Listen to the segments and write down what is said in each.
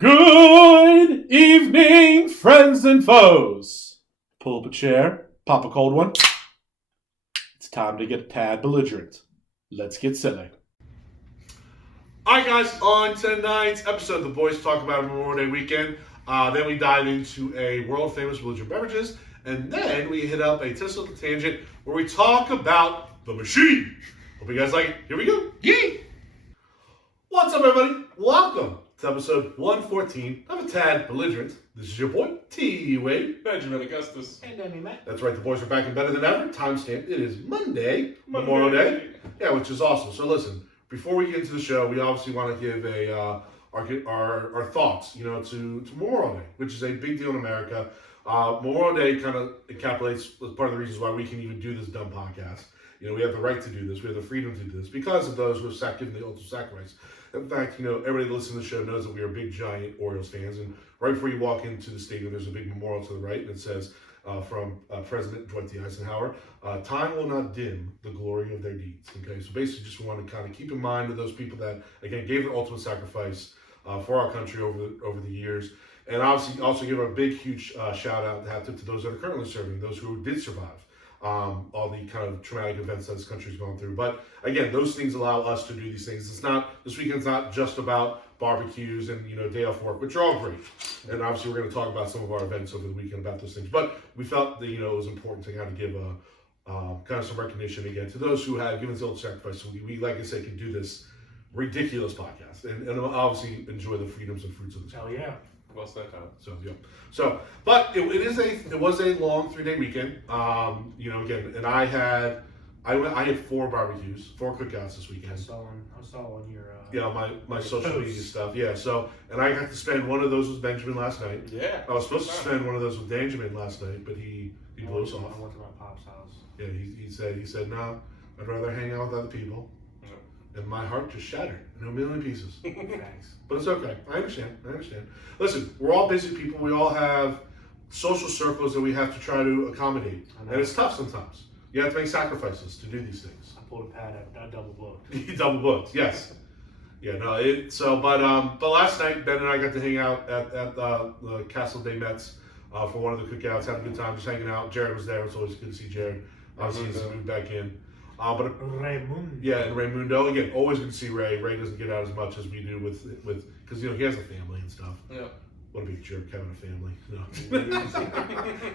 Good evening, friends and foes. Pull up a chair, pop a cold one. It's time to get a tad belligerent. Let's get silly. Alright guys, on tonight's episode, the boys talk about Memorial Day weekend. Then we dive into a world famous belligerent beverages. And then we hit up a little tangent where we talk about the machine. Hope you guys like it. Here we go. Yee! What's up, everybody? Welcome to episode 114 of A Tad Belligerent. This is your boy, T.Wade. Benjamin Augustus. And DanyMatt. That's right, the boys are back and better than ever. Timestamp, it is Monday, Memorial Day. Yeah, which is awesome. So listen, before we get into the show, we obviously want to give our thoughts, to Memorial Day, which is a big deal in America. Memorial Day kind of encapsulates part of the reasons why we can even do this dumb podcast. We have the right to do this. We have the freedom to do this because of those who have given the ultimate sacrifice. In fact, everybody listening to the show knows that we are big, giant Orioles fans. And right before you walk into the stadium, there's a big memorial to the right, and it says, from President Dwight D. Eisenhower, time will not dim the glory of their deeds. Okay, so basically just want to kind of keep in mind of those people that, again, gave their ultimate sacrifice for our country over the years. And obviously also give a big, huge shout out to those that are currently serving, those who did survive all the kind of traumatic events that this country's gone through. But again, those things allow us to do these things. This weekend's not just about barbecues and, day off work, which are all great. And obviously we're going to talk about some of our events over the weekend about those things. But we felt that, it was important to kind of give kind of some recognition again to those who have given their sacrifice. So we, like I said, can do this ridiculous podcast and obviously enjoy the freedoms and fruits of this. Hell yeah. Well said, Tom. But it was a long 3-day weekend. Again, and I had 4 barbecues, 4 cookouts this weekend. I saw on your my social media stuff. Yeah. So, and I got to spend one of those with Benjamin last night. Yeah. I was supposed to spend one of those with DanyMatt last night, but he blew us off. I went to my pop's house. Yeah. He said no, I'd rather hang out with other people. And my heart just shattered in a million pieces. Thanks. But it's okay. I understand. Listen, we're all busy people. We all have social circles that we have to try to accommodate. And it's tough sometimes. You have to make sacrifices to do these things. I pulled a pad out. I double booked. You double booked, yes. Yeah, no, but last night, Ben and I got to hang out at the Castle DanyMatt for one of the cookouts. Had a good time just hanging out. Jared was there. It's always good to see Jared. Obviously, he's moved back in. But Raymundo. Yeah, and Raymundo again. Always good to see Ray. Ray doesn't get out as much as we do with because he has a family and stuff. Yeah. What a big jerk having a family. No.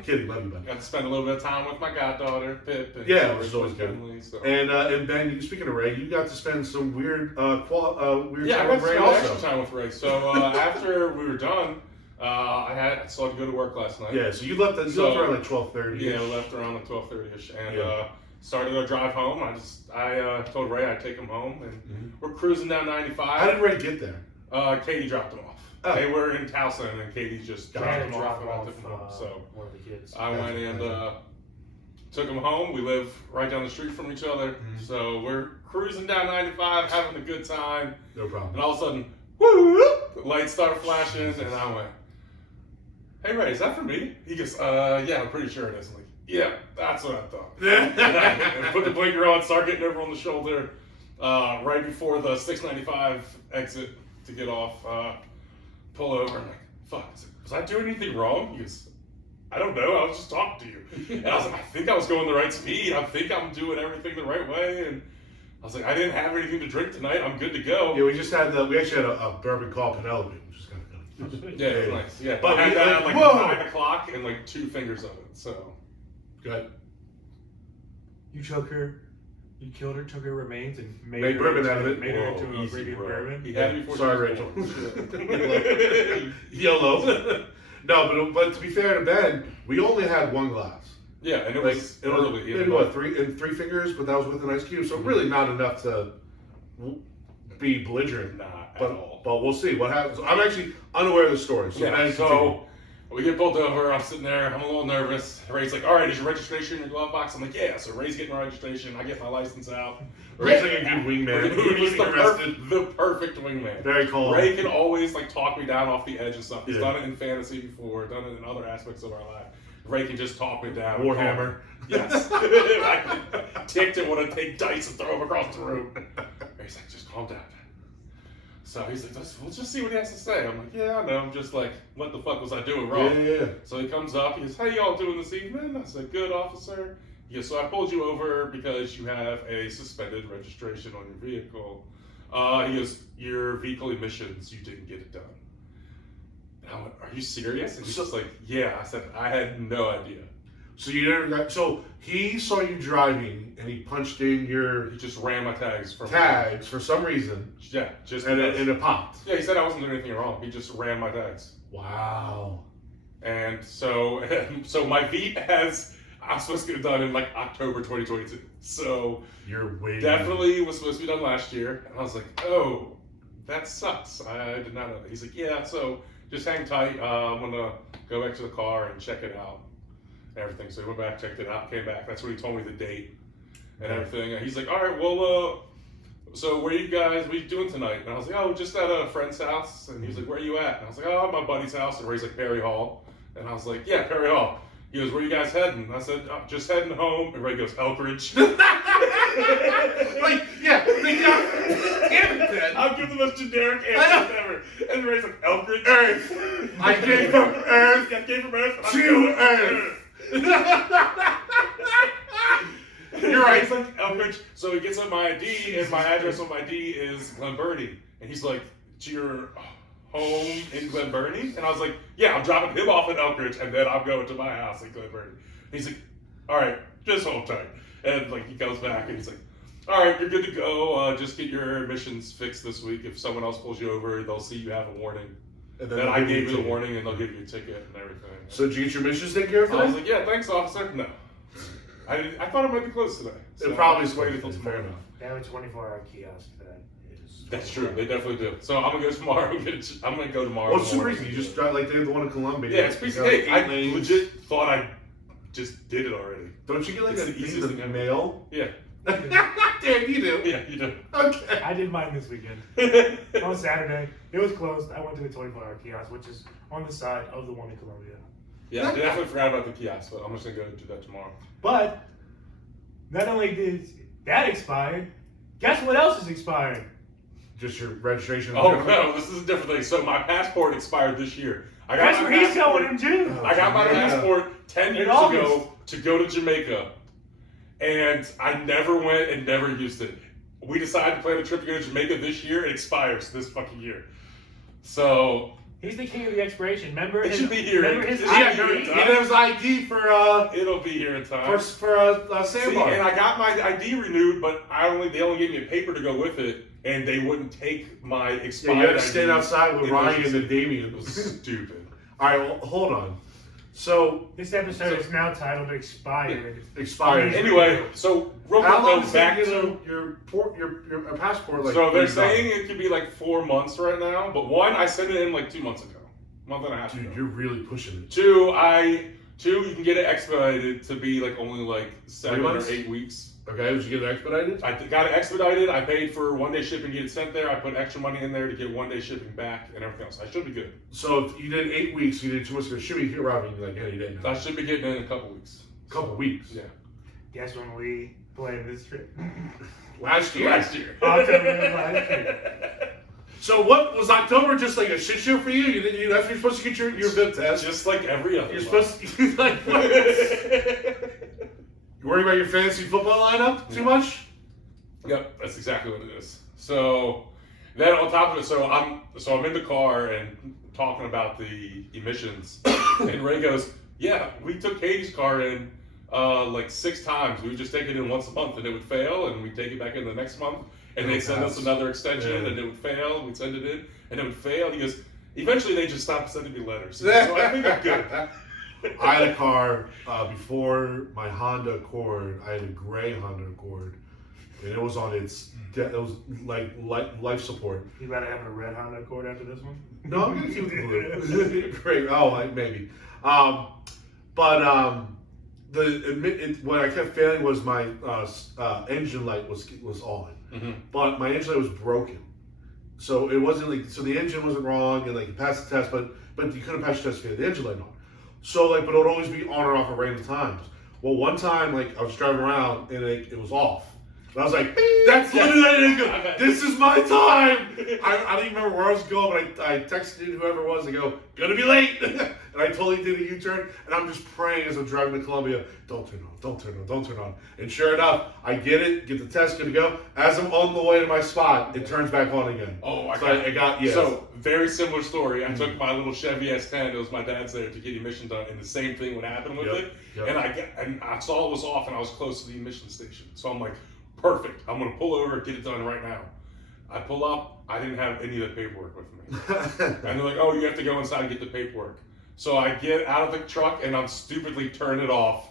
Kidding, love you, buddy. Got to spend a little bit of time with my goddaughter, Pip. And Yeah, which is always good. family, so. And Ben, speaking of Ray, you got to spend some weird Yeah, I time got with to Ray spend also. extra time with Ray. So after we were done, I still had to go to work last night. Yeah, so you left around like 12:30. Yeah, we left around like 12:30ish, and started our drive home. I told Ray I'd take him home, and we're cruising down 95. How did Ray get there? Katie dropped him off. Oh. They were in Towson, and Katie just dropped him off, and I took him home. So one of the kids. I went and took him home. We live right down the street from each other, so we're cruising down 95, having a good time. No problem. And all of a sudden, woo! The lights start flashing, and I went, "Hey Ray, is that for me?" He goes, "Yeah, I'm pretty sure it is." I'm like, "Yeah, that's what I thought." and I put the blinker on, start getting over on the shoulder, right before the 695 exit to get off. Pull over. I'm like, "Fuck, was I doing anything wrong?" He goes, "I don't know. I was just talking to you." And I was like, "I think I was going the right speed. I think I'm doing everything the right way." And I was like, "I didn't have anything to drink tonight. I'm good to go." Yeah, we actually had a bourbon called Penelope, which is kind of funny. Yeah, it was nice. Yeah, But but I had that at like whoa! 9 o'clock and like 2 fingers of it. So Good. You choke her. You killed her, took her remains, and Made her bourbon into, out of it. Made her Whoa, into a easy, British bro. bourbon. He had it before. Sorry, she was Rachel. born. YOLO. No, but to be fair to Ben, we only had one glass. Yeah, and it was early. Maybe what, three fingers, but that was with an ice cube, so really not enough to be belligerent. Nah, at But all. we'll see what happens. I'm actually unaware of the story. So Yeah, Ben, so we get pulled over. I'm sitting there. I'm a little nervous. Ray's like, "All right, is your registration in your glove box?" I'm like, "Yeah." So Ray's getting my registration. I get my license out. Ray's like a good wingman. He was Getting arrested. the perfect wingman. Very cool. Ray can always like talk me down off the edge and stuff. He's Yeah. done it in fantasy before, done it in other aspects of our life. Ray can just talk me down. Warhammer. Yes. I ticked and want to take dice and throw them across the room. Ray's like, "Just calm down." So he's like, let's just see what he has to say. I'm like, yeah, I know. I'm just like, what the fuck was I doing wrong? Yeah. So he comes up, he goes, how y'all doing this evening? I said, good, officer. He goes, so I pulled you over because you have a suspended registration on your vehicle. He goes, your vehicle emissions, you didn't get it done. And I went, are you serious? And he's just like, yeah. I said, I had no idea. So you never got. So he saw you driving, and he punched in your He just ran my tags from tags for some reason, Yeah, just and it popped. Yeah, he said I wasn't doing anything wrong. He just ran my tags. Wow. And so my Veep I'm supposed to get it done in like October 2022. So You're waiting. definitely was supposed to be done last year. And I was like, oh, that sucks. I did not know that. He's like, yeah, so just hang tight. I'm going to go back to the car and check it out. Everything. So he went back, checked it out, came back. That's when he told me the date and everything. And he's like, all right, well, so what are you doing tonight? And I was like, oh, just at a friend's house. And he was like, where are you at? And I was like, oh, my buddy's house. And he's like, Perry Hall. And I was like, yeah, Perry Hall. He goes, where are you guys heading? And I said, oh, just heading home. Everybody goes, Elkridge. Like, yeah, damn it, Dad. I'll give the most generic answer ever. And everybody's like, Elkridge. Earth. I came from Earth I came from Earth. to Earth. You're right. He's like, Elkridge. So he gets up my ID, and my address on my ID is Glen Burnie. And he's like, to your home in Glen Burnie? And I was like, yeah, I'm dropping him off at Elkridge, and then I'm going to my house in Glen Burnie. And he's like, all right, just hold tight. And like he comes back, and he's like, all right, you're good to go. Just get your emissions fixed this week. If someone else pulls you over, they'll see you have a warning. And Then I gave you the warning, and they'll give you a ticket and everything. So did you get your missions taken care of I was today? like, yeah, thanks, officer. No. I thought it might be close today. It probably is just waiting fair until tomorrow. enough. They have a 24-hour kiosk that is. That's true. They definitely do. So I'm gonna go tomorrow. I'm gonna go tomorrow. Well, it's super morning. easy. You just drive like they have the one in Columbia. Yeah, it's pretty. got, like, Hey, I 8 lanes. legit thought I just did it already. Don't you get like It's a the thing easiest in the thing ever. mail? Yeah. Damn, you do. Yeah, you do. Okay. I did mine this weekend. On Saturday. It was closed. I went to the 24-hour kiosk, which is on the side of the one in Columbia. Yeah, I definitely forgot about the kiosk, but I'm just gonna go do that tomorrow. But not only did that expire, guess what else is expiring? Just your registration. Oh no, this is a different thing. So my passport expired this year. I got That's my where he's passport- going in June. I got my Yeah. passport 10 years August. ago to go to Jamaica, and I never went and never used it. We decided to plan a trip to go to Jamaica this year. It expires this fucking year. So He's the king of the expiration. Remember? It should be here. Remember his It should Yeah, be here in he time. has ID for it'll be here in time. a See, sandbar. and I got my ID renewed, but they only gave me a paper to go with it, and they wouldn't take my Yeah, expired you had to stand ID. outside with in Ryan emergency. and Damien. It was stupid. All right, well, hold on. So This episode is now titled Expired. expired. Anyway, so real quick How long though, does back it to get your passport? Like, so they're when it's done? saying it could be like 4 months right now, but one I sent it in like 2 months ago, month and a half ago. Dude, you're really pushing it. Two, you can get it expedited to be like only like 7 or months? 8 weeks. Okay, did you get it expedited? I got it expedited. I paid for 1 day shipping to get it sent there. I put extra money in there to get 1 day shipping back and everything else. I should be good. So if you did 8 weeks, you did 2 months ago. Should be here arriving like any day now. I should be getting it in a couple weeks. Couple weeks. Yeah. Guess when we planned this trip? Last year. Last year. October of last year. So what was October just like a shit show for you? That's when you're supposed to get your VIP test. Just like every other. You're month. supposed to like what? You worry about your fantasy football lineup too much? Yep, that's exactly what it is. So then on top of it, so I'm in the car and talking about the emissions, and Ray goes, "Yeah, we took Katie's car in like 6 times. We would just take it in once a month, and it would fail, and we'd take it back in the next month, and they'd send us another extension, Yeah. and it would fail, and we'd send it in, and it would fail." He goes, "Eventually, they just stopped sending me letters." So I think I'm good. I had a car before my Honda Accord. I had a gray Honda Accord, and it was on its. It was like life support. You better have a red Honda Accord after this one? No, I'm gonna keep the blue. Great. Oh, maybe. What I kept failing was my engine light was on, but my engine light was broken. So it wasn't like the engine wasn't wrong and like you passed the test, but you couldn't pass the test if you had the engine light on. So like, but it would always be on or off at random times. Well, one time like I was driving around and it was off, And I was like, that's literally this is my time. I don't even remember where I was going, but I texted whoever it was. I go, gonna be late. And I totally did a U-turn. And I'm just praying as I'm driving to Columbia, don't turn on, don't turn on, don't turn on. And sure enough, I get the test, good to go. As I'm on the way to my spot, it turns back on again. Oh, I got yes. So, very similar story. I took my little Chevy S10. It was my dad's there to get emission done, and the same thing would happen with it. Yep. And I saw it was off, and I was close to the emission station. So I'm like, perfect. I'm gonna pull over, get it done right now. I pull up. I didn't have any of the paperwork with me, and they're like, "Oh, you have to go inside and get the paperwork." So I get out of the truck and I'm stupidly turn it off.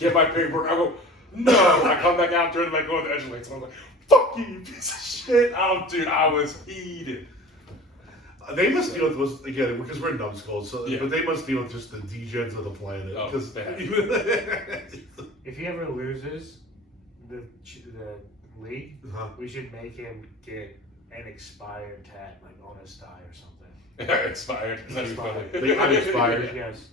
Get my paperwork. I go, no. I come back out, turn it back on the edge lights. I'm like, fuck you, you piece of shit. Oh, dude, I was heated. They must deal with this again because we're numbskulls. So, but they must deal with just the degens of the planet. Oh, if he ever loses the league, we should make him get an expired tat, like on his thigh or something. Expired. That'd be funny. They have expired. Yes.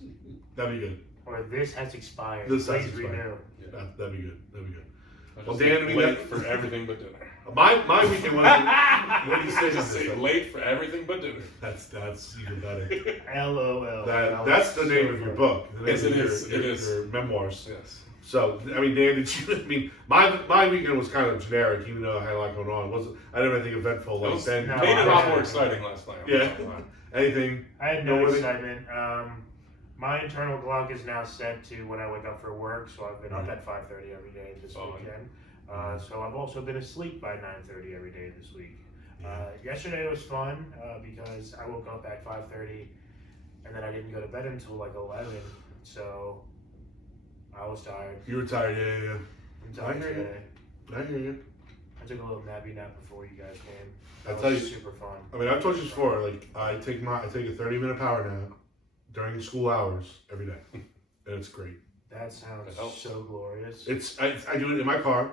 That'd be good. Or this has expired. This has Please expired. renew. Yeah. That'd be good. That'd be good. Well, Dan, we late for everything but dinner. My weekend was. What do you say? Just say late for everything but dinner. That's even better. LOL. That's the name of your book. Yes, it is. Your memoirs. Yes. So, I mean, Dan, did you? I mean, my weekend was kind of generic, even though I had a lot going on. I didn't have anything eventful like then. It made it a lot more exciting last night. Yeah. Anything? I had no excitement. My internal clock is now set to when I wake up for work, so I've been up at 5:30 every day this weekend. So I've also been asleep by 9:30 every day this week. Yesterday was fun because I woke up at 5:30 and then I didn't go to bed until like 11. So I was tired. You were tired, yeah. I'm tired today. I hear you. I took a little nappy nap before you guys came. That was super fun. I mean, I've told you this before. Like, I take a 30-minute power nap during school hours every day, and it's great. That sounds so glorious. I do it in my car.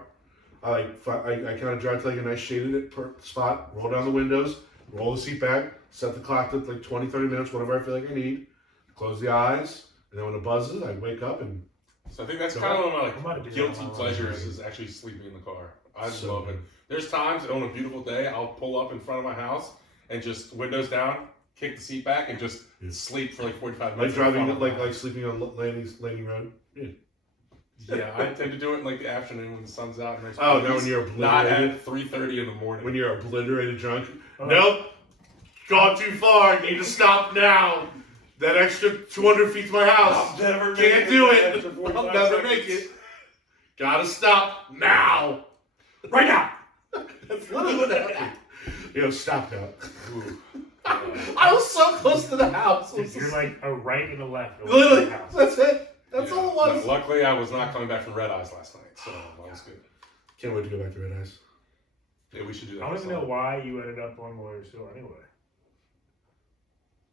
I kind of drive to like a nice shaded spot, roll down the windows, roll the seat back, set the clock to like 20, 30 minutes, whatever I feel like I need. Close the eyes, and then when it buzzes, I wake up and. So I think that's kind of one of my guilty pleasures is actually sleeping in the car. I love it. There's times on a beautiful day I'll pull up in front of my house and just windows down, kick the seat back, and just sleep for like 45 minutes. Like driving, like sleeping on Landing Road. Yeah, I tend to do it in like the afternoon when the sun's out. And no, when you're obliterated. Not at 3:30 in the morning. When you're obliterated drunk. Nope. Gone too far. Need to stop now. That extra 200 feet to my house. Can't do it. I'll never make it. Gotta stop now. Right now. That's literally what happened. Stop now. I was so close to the house. You're like a right and a left. Literally. That's it. That's all it was. No, luckily, I was not coming back from Red Eyes last night, so that was good. Can't wait to go back to Red Eyes. Yeah, we should do that. I don't even know why you ended up on Lawyers Hill anyway.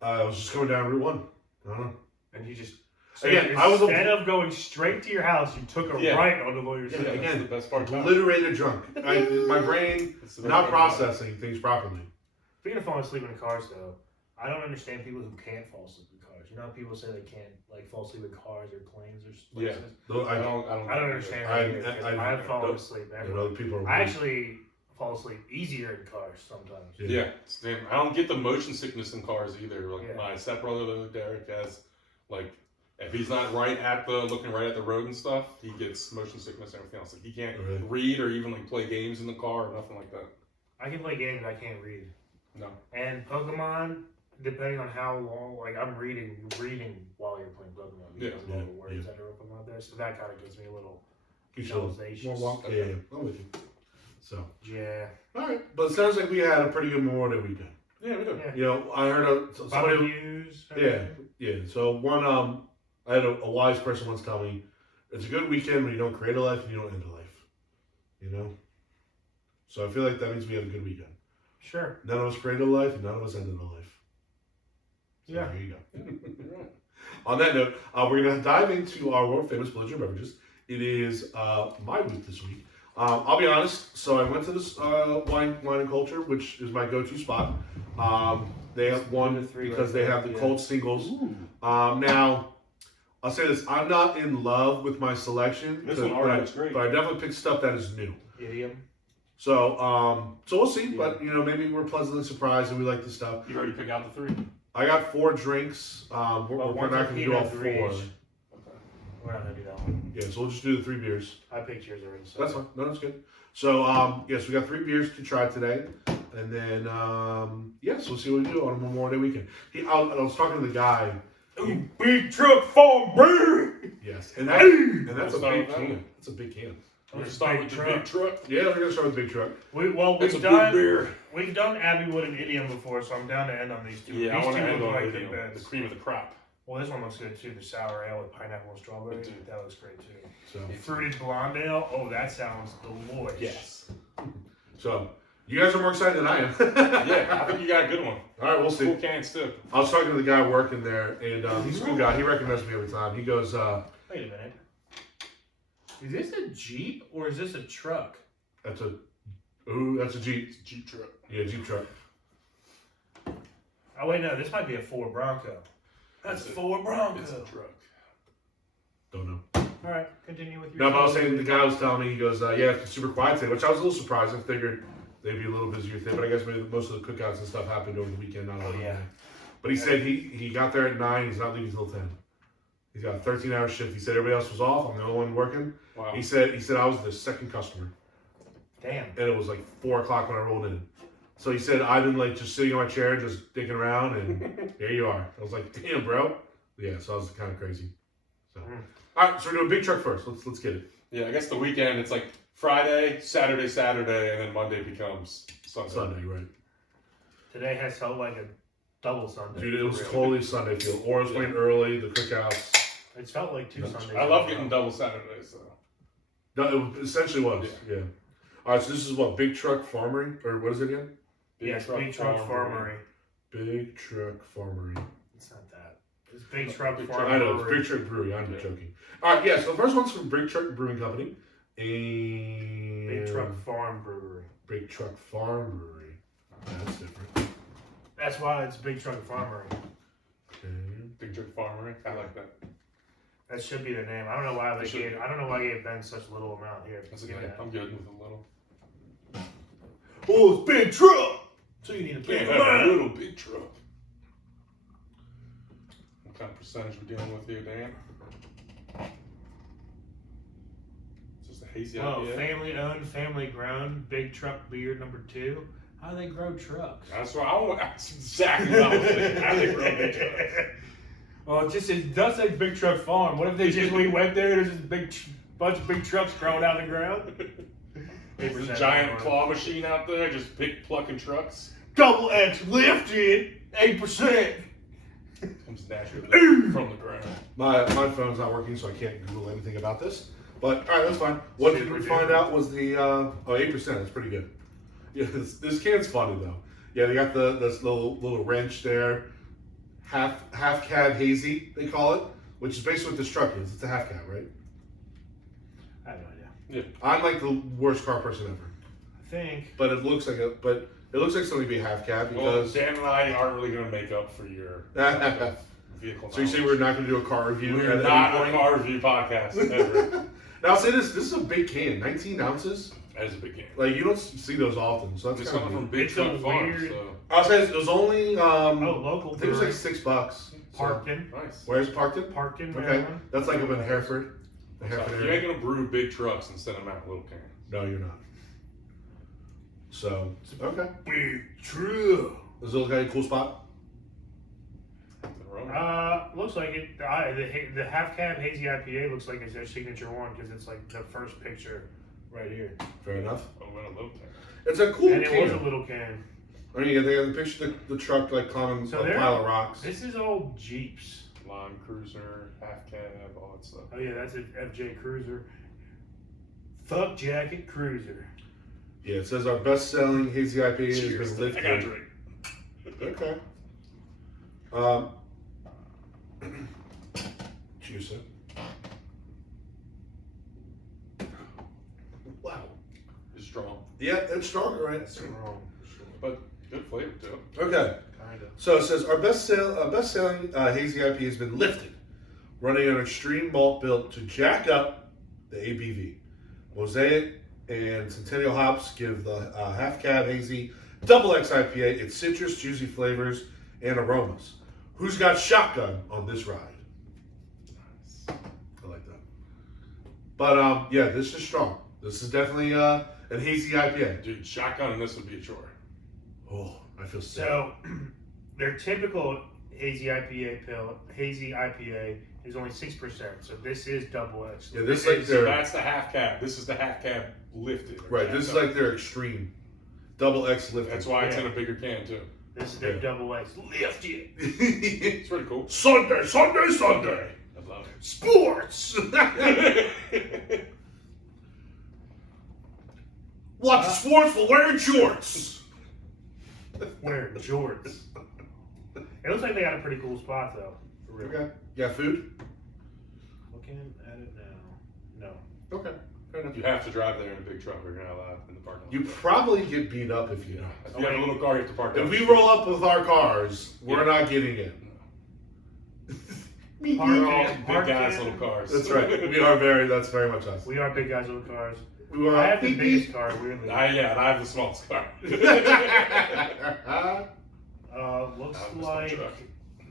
I was just going down Route 1. I don't know. And you just... Again, instead of going straight to your house, you took a right on the Lawyers Hill. Again, the best part. Obliterated drunk. My brain not processing things properly. Speaking of falling asleep in cars, though, I don't understand people who can't fall asleep in cars. You know how people say they can't like fall asleep in cars or planes or places? Yeah. I don't understand. I've fallen asleep everywhere. I actually fall asleep easier in cars sometimes. Yeah. I don't get the motion sickness in cars either. Like my stepbrother, Derek, has like if he's not looking right at the road and stuff, he gets motion sickness and everything else. Like he can't read or even like play games in the car or nothing like that. I can play games, but I can't read. No. And Pokemon, depending on how long, like I'm reading while you're playing Pokemon because of all the words that are up out there. So that kind of gives me a little visualization. Yeah, I'm with you. So. Yeah. All right, but it sounds like we had a pretty good Memorial Day weekend. Yeah, we did. Yeah. I heard somebody. Yeah. So I had a wise person once tell me, it's a good weekend when you don't create a life and you don't end a life. So I feel like that means we had a good weekend. Sure. None of us created a life and none of us ended a life. So yeah. There you go. On that note, we're going to dive into our world famous belligerent beverages. It is my week this week. I'll be honest. So I went to this wine and culture, which is my go-to spot. They have one because they have the cold singles. Now, I'll say this: I'm not in love with my selection, This one already is great. but I definitely picked stuff that is new. Idiom. So we'll see. But maybe we're pleasantly surprised and we like the stuff. You already pick out the 3? I got 4 drinks. We're not going to do all 4. Okay. We're not gonna do that one. Yeah, so we'll just do the 3 beers. I picked yours already. So. That's fine. No, that's good. So yes, we got 3 beers to try today, and then yes, we'll see what we do on a Memorial Day weekend. I was talking to the guy. Big truck farm beer. Yes, and that's a big can. That's a big can. We're gonna start with the big truck. Yeah, we're gonna start with the big truck. We've done Abbeywood and Idiom before, so I'm down to end on these 2. Yeah, these I want to 2 end look on like the cream of the crop. Well, this one looks good too. The sour ale with pineapple and strawberry. That looks great too. So fruited blonde ale. Oh, that sounds delicious. Yes. So you guys are more excited than I am. Yeah, I think you got a good one. All right, we'll see. Cool cans too. I was talking to the guy working there, and he's a cool guy. He recognizes me every time. He goes, "Wait a minute. Is this a Jeep or is this a truck?" That's a Jeep. It's a Jeep truck. Yeah, Jeep truck. Oh wait, no, this might be a Ford Bronco. That's a Ford Bronco. It's a truck. Don't know. All right, continue with your. No, but I was saying the guy was telling me, he goes, yeah, it's super quiet today, which I was a little surprised. I figured they'd be a little busier today, but I guess maybe most of the cookouts and stuff happened over the weekend, not on Monday. Yeah. But he said he got there at 9. He's not leaving until 10. He's got a 13-hour shift. He said everybody else was off. I'm the only one working. Wow. He said I was the second customer. Damn. And it was like 4 o'clock when I rolled in. So he said I've been like just sitting on my chair, just dicking around, and there you are. I was like, damn, bro. Yeah, so I was kind of crazy. So, all right, so we're doing big truck first. Let's get it. Yeah, I guess the weekend it's like Friday, Saturday, and then Monday becomes Sunday. Sunday, right? Today has felt like a double Sunday. Dude, it was totally Sunday feel. Orioles playing early, the cookouts. It's felt like 2 Sundays. I love getting double Saturdays though. No, it essentially was. Yeah. All right, so this is what, Big Truck Farmery, or what is it again? Big Truck Farmery. Big Truck Farmery. It's not that. It's Big Truck Farmery. I know, it's Big Truck Brewery. I'm joking. All right, yeah, so the first one's from Big Truck Brewing Company. And Big Truck Farm Brewery. Big Truck Farm Brewery. That's different. That's why it's Big Truck Farmery. Okay. Big Truck Farmery. I like that. That should be the name. I don't know why I gave Ben such little amount here. That's okay. I'm good with a little. Oh, it's Big Truck! So you need a Can't big have a amount. little big truck. What kind of percentage we dealing with here, Dan? Is this a hazy IPA? Family owned, family grown, Big Truck beer number 2. How do they grow trucks? That's what that's exactly what I was thinking. How they grow big trucks. Well, it does say Big Truck Farm. What if we went there and there's just a bunch of big trucks growing out of the ground? There's a giant claw machine out there just plucking trucks. Double X lifted 8%. Comes naturally from the ground. My phone's not working, so I can't Google anything about this. But, all right, that's fine. What did we find out was the 8%. That's pretty good. Yeah, this can's funny, though. Yeah, they got this little wrench there. Half cab hazy, they call it, which is basically what this truck is. It's a half cab, right? I have no idea. Yeah. I'm like the worst car person ever. I think. But it looks like something to be a half cab Well, because. Dan and I aren't really going to make up for your vehicle. So you say we're not going to do a car review? We're not a car review podcast ever. Now I'll say this: this is a big can, 19 ounces. That is a big can. Like you don't see those often, so that's It's kind coming of from Big Truck Farm, weird- so I'll say it was only local. I think it was like $6. Parkton. nice. Where's Parkton? Parkton, Okay, Maryland. that's like up in Hereford. The So Hereford you're area. going to brew big trucks instead of Mount Little cans. No, you're not. So okay, Big truck. does it look like a cool spot? Looks like it. The half cab hazy IPA looks like it's their signature one because it's like the first picture right here. Fair enough. Oh, well, a little can. It's a cool And it can. was a little can. I mean, they got the picture of the truck like climbing So a there- pile of rocks. This is all Jeeps. Lime Cruiser, half cab, all that stuff. Oh yeah, that's an FJ Cruiser. Fuck jacket Cruiser. Yeah, it says our best-selling hazy IPA has Cheers. been lifted. I got a drink. Okay. Cheers, sir. Wow. It's strong, Yeah, it's stronger, right? That's wrong. but good flavor to it. Okay. Kinda. So it says our best-selling hazy IPA has been lifted, running an extreme malt built to jack up the ABV. Mosaic and Centennial hops give the half cab hazy double X IPA its citrus, juicy flavors and aromas. Who's got shotgun on this ride? I like that. But yeah, this is strong. This is definitely a hazy IPA. Dude, shotgun and this would be a chore. Oh, I feel sick. So, their typical hazy IPA is only 6%. So this is double X. Yeah, this is like that's the half cab. This is the half cab lifted. Right, this is like their extreme double X lifted. That's why it's in a bigger can too. This is their double X lifted. It's pretty cool. Sunday. I love it. Sports. Watch the sports while wearing shorts. Wearing jorts. It looks like they got a pretty cool spot though. For real. Okay. You got food? Looking at it now. No. Okay. Fair enough. You have to drive there in a big truck or you're not allowed in the parking lot. You probably get beat up if you don't. If you have a little car, you have to park. If we roll up with our cars, we're not getting in. Big guys, little cars. That's right. That's very much us. We are big guys with cars. We are I have the biggest car, weirdly. Yeah, and I have the smallest car. Looks like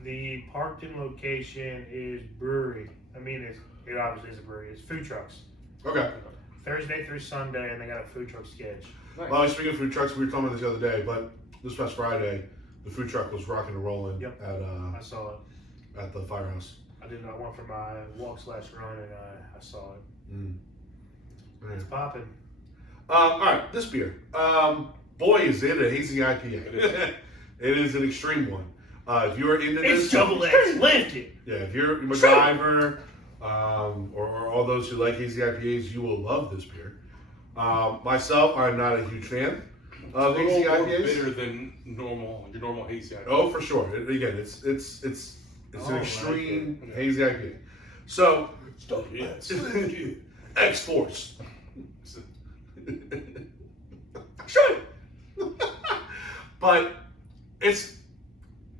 the parked-in location is brewery. I mean, it obviously is a brewery. It's food trucks. Okay. Thursday through Sunday, and they got a food truck sketch. Nice. Well, speaking of food trucks, we were talking about this the other day, but this past Friday, the food truck was rocking and rolling Yep. I saw it. at the firehouse. I went for my walk/run, and I saw it. Mm. It's popping. All right, this beer. Boy, is it a hazy IPA. It is an extreme one. If you're into this, It's double X lifted. yeah, if you're MacGyver, or all those who like hazy IPAs, you will love this beer. Myself, I'm not a huge fan of hazy more IPAs. bitter than your normal hazy IPA. Oh, for sure. Again, it's an Oh, extreme right. hazy IPA. So, Yes. X Force. But it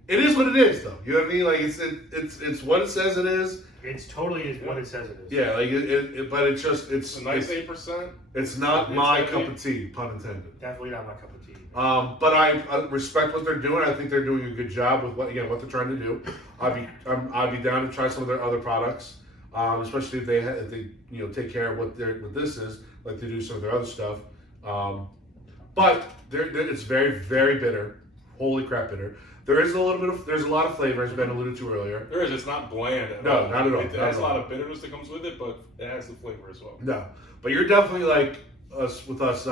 is what it is, though. You know what I mean? Like it's what it says it is. It's totally is what it says it is. Yeah, like but it's It's a nice 8%. It's not It's my heavy. cup of tea, pun intended. Definitely not my cup of tea. But I respect what they're doing. I think they're doing a good job with what they're trying to do. I'd be down to try some of their other products, especially if they take care of what this is, like they do some of their other stuff. But it's very, very bitter. Holy crap, bitter. There's a lot of flavor, as Ben alluded to earlier. There is. It's not bland at No, all. not at all. It Not has at a lot all. of bitterness that comes with it, but it has the flavor as well. No, but you're definitely like us with us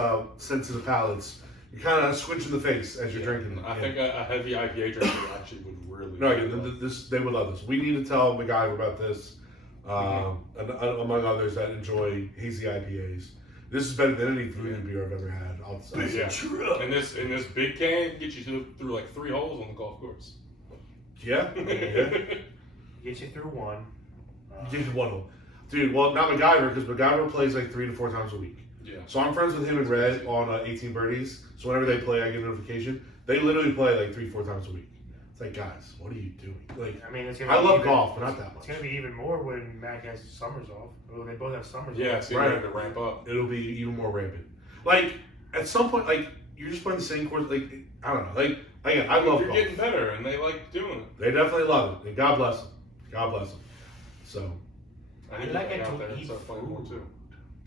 sensitive palates. You're kind of squinching the face as you're drinking. I think a heavy IPA drinker actually would really. No, really again, love they would love this. We need to tell MacGyver about this, and among others that enjoy hazy IPAs. This is better than any fruity beer I've ever had. I'll say. Yeah. In this big can, get you through like 3 holes on the golf course. Yeah. Yeah. Get you through one. Get one hole. Dude, well, not MacGyver, because MacGyver plays like 3 to 4 times a week. Yeah. So I'm friends with him and Red on 18 Birdies. So whenever they play, I get a notification. They literally play like 3-4 times a week. It's like, guys, what are you doing? Like, I mean, I love golf, but not that It's much. gonna be even more when Mac has summers off. Well, they both have summers Yeah, off. it's getting ready to ramp up. It'll be even more rampant. Like, at some point, like, you're just playing the same course. Like, I don't know. Like, again, I love You're golf. getting better, and they like doing it. They definitely love it. And God bless them. God bless them. So, I need I like to it get out to there and eat start playing more food. too.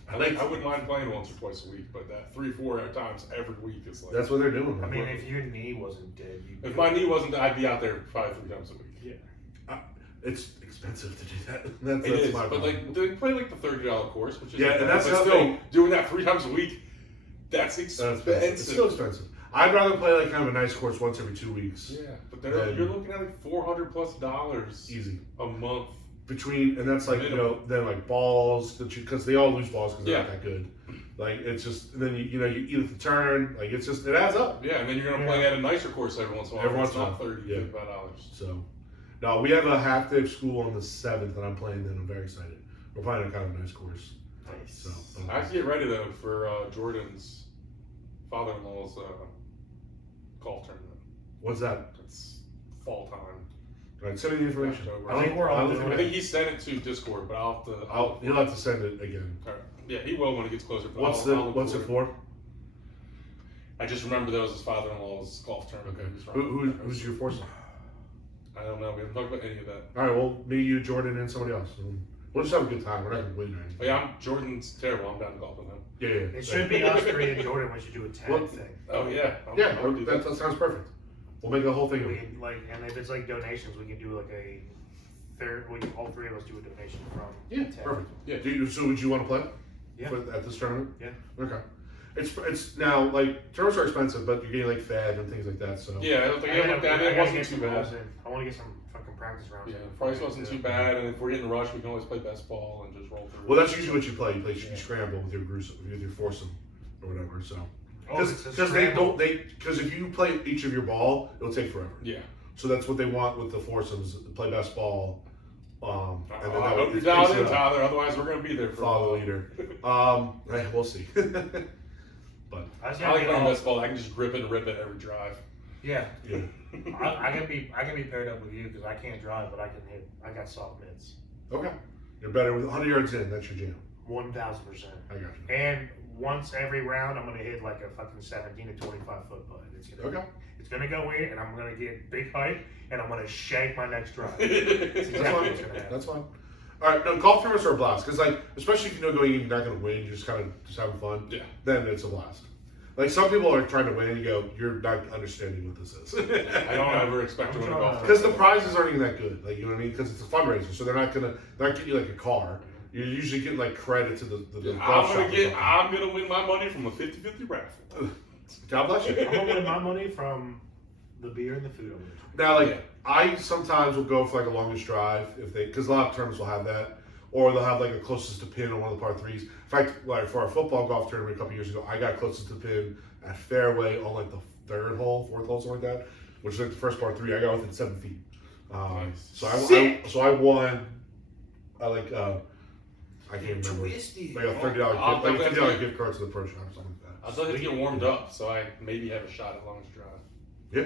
I like I wouldn't mind playing once or twice a week, but that 3-4 times every week is like. that's what they're doing. I mean, if your knee wasn't dead, If my knee wasn't, I'd be out there probably 3 times a week. it's expensive to do that. It is, my but problem. like they play like the $30 course, which is Yeah, and that's but how still they- doing that 3 times a week. That's It's expensive. still expensive. I'd rather play like kind of a nice course once every 2 weeks. Yeah, but Then- you're looking at like $400+ Easy. a month. And that's like, then like balls, because they all lose balls because they're not Yeah. that good. Like, it's just, and then you eat at the turn, like, it's just, it adds up. Yeah, and then you're gonna play at a nicer course every once in a while. Every once It's in a not while, $30, yeah. $35. So, no, we have a half day of school on the 7th, and I'm playing then. I'm very excited. We're playing a kind of nice course. Nice. So, I have to get ready though for Jordan's father-in-law's golf tournament. what's that? It's fall time. All right, send me the information. October. I think we're all doing I think he sent it to Discord, but I'll have to. You'll have to send it again. All right. Yeah, he will when he gets closer. But What's it for? I just remember that was his father-in-law's golf tournament. Okay. Who's your foursome? I don't know. We haven't talked about any of that. All right. Well, me, you, Jordan, and somebody else. We'll just have a good time. We're not gonna win or anything. But yeah, Jordan's terrible. I'm down to golf with him. Yeah. It should be us three and Jordan. We should do a tag thing. Oh yeah. That sounds perfect. We'll make the whole thing. And if it's like donations, we can do like a third. All three of us do a donation from. Yeah, tag. perfect. Yeah. So would you want to play? Yeah. At this tournament? Yeah. Okay. It's now like tournaments are expensive, but you're getting like fed and things like that. So yeah, I don't think it wasn't too bad. I want to get some fucking practice rounds. Yeah, price wasn't too bad, and if we're getting a rush, we can always play best ball and just roll through. Well, that's usually what you play. You scramble with your foursome or whatever. So because if you play each of your ball, it'll take forever. Yeah. So that's what they want with the foursomes. Play best ball. And then I hope you're dialed in, Tyler. Otherwise, we're gonna be there for follow the leader. We'll see. But I like playing best ball. I can just grip it and rip it every drive. Yeah. I can be paired up with you because I can't drive, but I can hit. I got soft mitts. Okay. You're better with 100 yards in. That's your jam. 1,000%. I got you. And once every round, I'm gonna hit like a fucking 17 to 25 foot putt. It's gonna go in, and I'm gonna get big height, and I'm gonna shank my next drive. That's exactly what's gonna happen. That's fine. All right, no, golf tournaments are a blast because, like, especially if you know going in, you're not going to win, you're just kind of just having fun. Yeah. Then it's a blast. Like some people are trying to win, and you go, you're not understanding what this is. I don't ever expect to win a golf tournament because the prizes aren't even that good. Like you know what I mean? Because it's a fundraiser, so they're not get you like a car. You usually get like credit to the golf shop. I'm gonna win my money from a 50-50 raffle. God bless you. I'm gonna win my money from the beer and the food. Now, like I sometimes will go for like a longest drive because a lot of tournaments will have that, or they'll have like a closest to pin on one of the par threes. In fact, like for our football golf tournament a couple years ago, I got closest to pin at fairway on like the fourth hole, something like that, which is like the first par three. I got within 7 feet. Nice. So I won. I can't remember. Like a $30 gift card to the pro shop, something like that. I'll still have to get warmed up, so I maybe have a shot at longest drive. Yeah.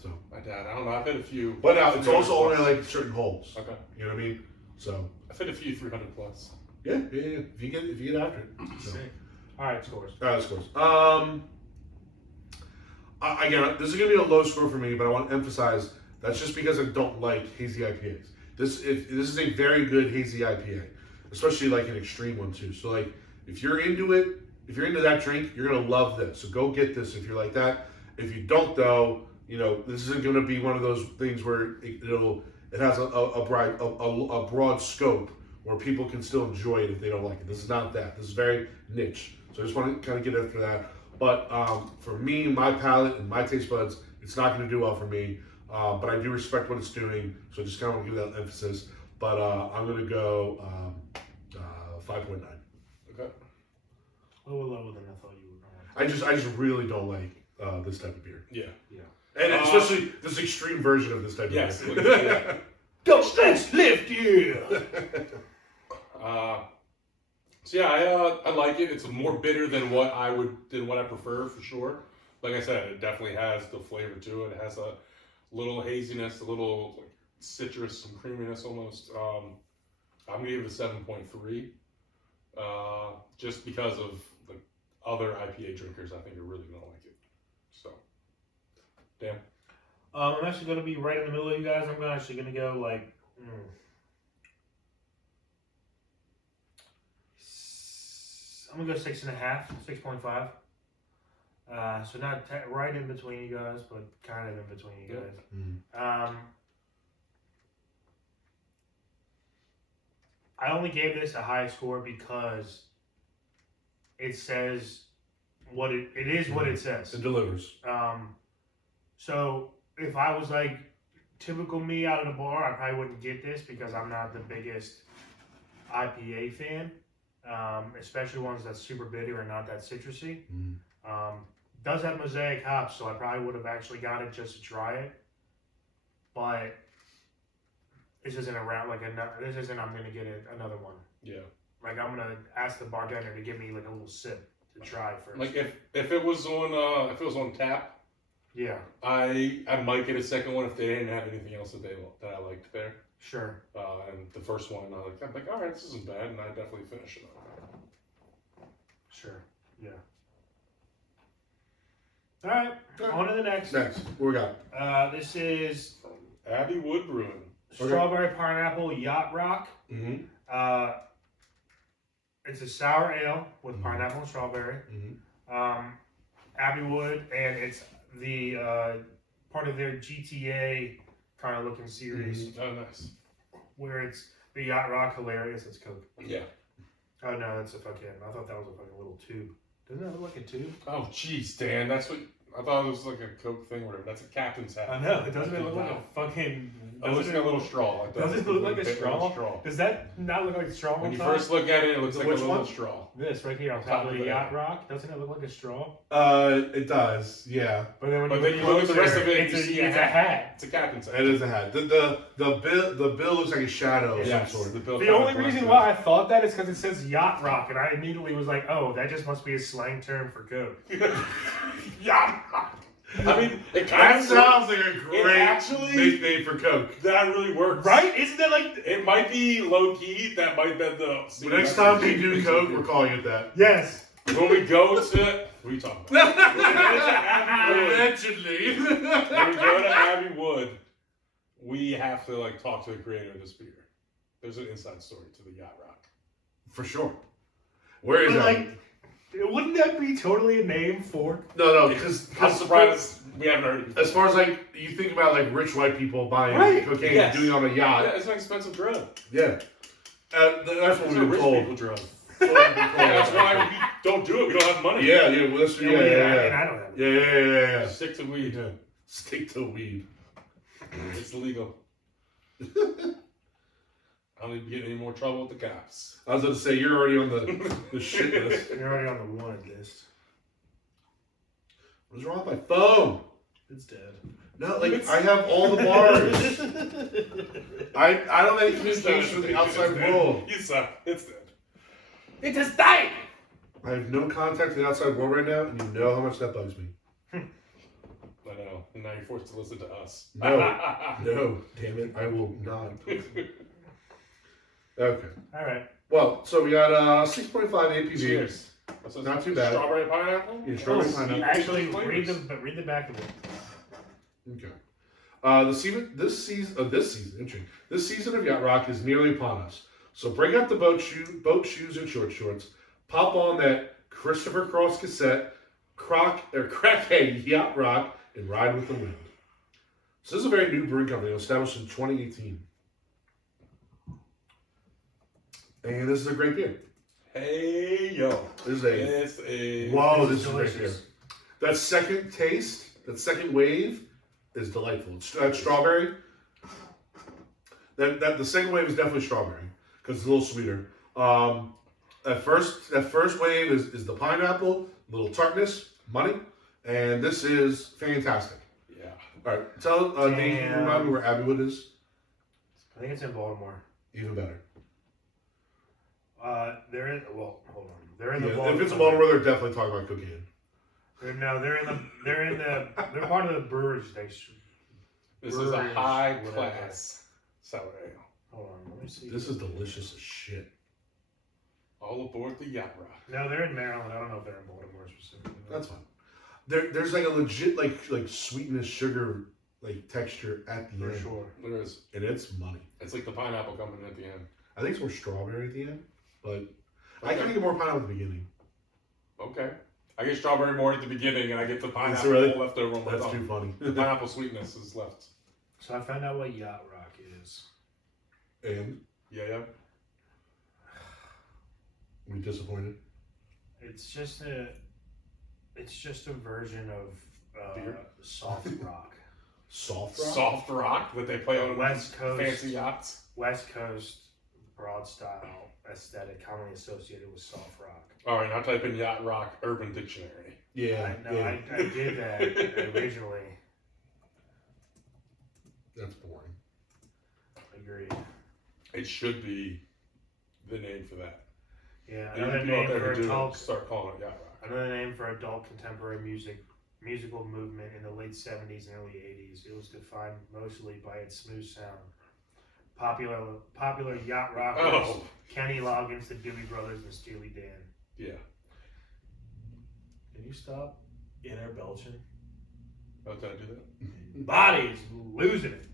So my dad, I don't know. I've hit a few. But now it's also only like certain holes. Okay. You know what I mean? So I've hit a few 300 plus. Yeah. If you get after it. So. All right, scores. Scores. Again, this is gonna be a low score for me, but I want to emphasize that's just because I don't like hazy IPAs. This is a very good hazy IPA, especially like an extreme one too. So like if you're into it, if you're into that drink, you're gonna love this. So go get this if you're like that. If you don't though, you know this isn't gonna be one of those things where it has a broad scope where people can still enjoy it if they don't like it. This is not that. This is very niche. So I just want to kind of get after that. But for me, my palate and my taste buds, it's not going to do well for me. But I do respect what it's doing, so I just kind of want to give that emphasis. But I'm going to go 5.9. Okay. A little lower than I thought you were going. I just really don't like this type of beer. Yeah. And especially this extreme version of this type of beer. Don't lift you. So yeah, I like it. It's more bitter than what I prefer for sure. Like I said, it definitely has the flavor to it. It has a little haziness, a little like citrus, some creaminess almost. I'm gonna give it a 7.3, just because of the other IPA drinkers. I think are really gonna like it. So, damn. I'm actually gonna be right in the middle of you guys. I'm actually gonna go like. I'm gonna go 6.5, 6.5. So not right in between you guys, but kind of in between you guys. Mm-hmm. I only gave this a high score because it says what it is. What it says. It delivers. So if I was like typical me out of the bar, I probably wouldn't get this because I'm not the biggest IPA fan. Especially ones that's super bitter and not that citrusy. Does have mosaic hops, so I probably would have actually got it just to try it. But this isn't this isn't I'm gonna get another one. Yeah. Like I'm gonna ask the bartender to give me like a little sip to try first. Like if it was on tap. Yeah. I might get a second one if they didn't have anything else that I liked there. Sure. And the first one, I'm like, all right, this isn't bad, and I definitely finish it. Sure. Yeah. All right. On to the next. Next, what we got? This is Abbey Wood Brewing. Strawberry Pineapple Yacht Rock. Mm-hmm. It's a sour ale with pineapple and strawberry. Mm-hmm. Abbey Wood, and it's the part of their GTA kind of looking series. Mm-hmm. Oh, nice. Where it's the Yacht Rock hilarious. It's Coke. Yeah. Oh no, that's a fucking. I thought that was a fucking little tube. Doesn't that look like a tube? Oh, jeez, Dan. That's what I thought it was like a Coke thing. Whatever. That's a captain's hat. I know. It doesn't look like a fucking. Oh, it's got a little straw. Does it look like a straw? Does that not look like a straw? When you first look at it, it looks like a little straw. This right here on top of the Yacht Rock. Doesn't it look like a straw? It does, yeah. But then when you look at the rest of it, it's a hat. It's a captain's hat. It is a hat. The bill looks like a shadow of some sort. The only reason why I thought that is because it says Yacht Rock, and I immediately was like, oh, that just must be a slang term for Coke. Yacht Rock. I mean, it That sounds like a great actually, nickname for Coke. That really works. Right? Isn't that like... It might be low-key. That might be the... Next time we do Coke, we're calling it that. Yes. When we go to... What are you talking about? Allegedly. When we go to Abbey Wood, we have to like talk to the creator of this beer. There's an inside story to the Yacht Rock. For sure. Where is that? Like, wouldn't that be totally a name for... No, because I'm surprised we haven't heard it before. as far as like you think about like rich white people buying cocaine Yes. and doing it on a yacht. Yeah, it's an expensive drug. Yeah. That's what It's a we've been rich told. people drug. That's why we don't do it. We don't have money. Yeah, well, that's And I don't have it. Yeah. Stick to weed. Yeah. Stick to weed. It's illegal. I don't need to get any more trouble with the cops. I was going to say, you're already on the shit list. You're already on the wanted list. What's wrong with my phone? It's dead. No, like, I have all the bars. I don't have any communication with the outside world. You suck. It's dead. It just died! I have no contact with the outside world right now, and you know how much that bugs me. I know. And now you're forced to listen to us. No, damn it, I will not. Okay. All right. Well, so we got 6.5 APV. Cheers. Not too bad. Strawberry pineapple? Yeah, strawberry pineapple. Actually, read the back of it. Okay. This season of Yacht Rock is nearly upon us. So bring out the boat shoes and short shorts. Pop on that Christopher Cross cassette, crack a Yacht Rock, and ride with the wind. So this is a very new brewing company, established in 2018. And this is a great beer. Hey, yo. This is This is a great beer. That second wave is delightful. It's strawberry. The second wave is definitely strawberry because it's a little sweeter. That first wave is the pineapple, little tartness, money, and this is fantastic. Yeah. All right, tell Dane, can you remind me where Abbey Wood is? I think it's in Baltimore. Even better. They're in. Well, hold on. They're in the. If it's in Baltimore, they're definitely talking about cocaine. They're part of the brewers. This is a high class sour ale. Hold on, let me see. This is delicious as shit. All aboard the Yacht Rock. No, they're in Maryland. I don't know if they're in Baltimore specifically. That's fine. There's like a legit like sweetness sugar like texture at the end. For sure. There is. And it's money. It's like the pineapple coming in at the end. I think it's more strawberry at the end, but I kind of get more pineapple at the beginning. Okay. I get strawberry more at the beginning, and I get the pineapple really? left over on my That's tongue. too funny. The pineapple sweetness is left. So I found out what Yacht Rock is. And Yeah. we disappointed. It's just a version of Beer? soft rock. Soft rock? Soft rock that they play on West Coast. fancy yachts. West Coast broad style aesthetic commonly associated with soft rock. All right, now type in Yacht Rock Urban Dictionary. Yeah. I did that originally. That's boring. Agreed. It should be the name for that. Yeah, Even another people out name there for who do it, adult. start calling it Yacht Rock. Another name for adult contemporary musical movement in the late 70s and early 80s. It was defined mostly by its smooth sound. Popular yacht rockers, Oh. Kenny Loggins, the Doobie Brothers, and Steely Dan. Yeah. Can you stop inner belching? Oh, did I do that? Body's losing it.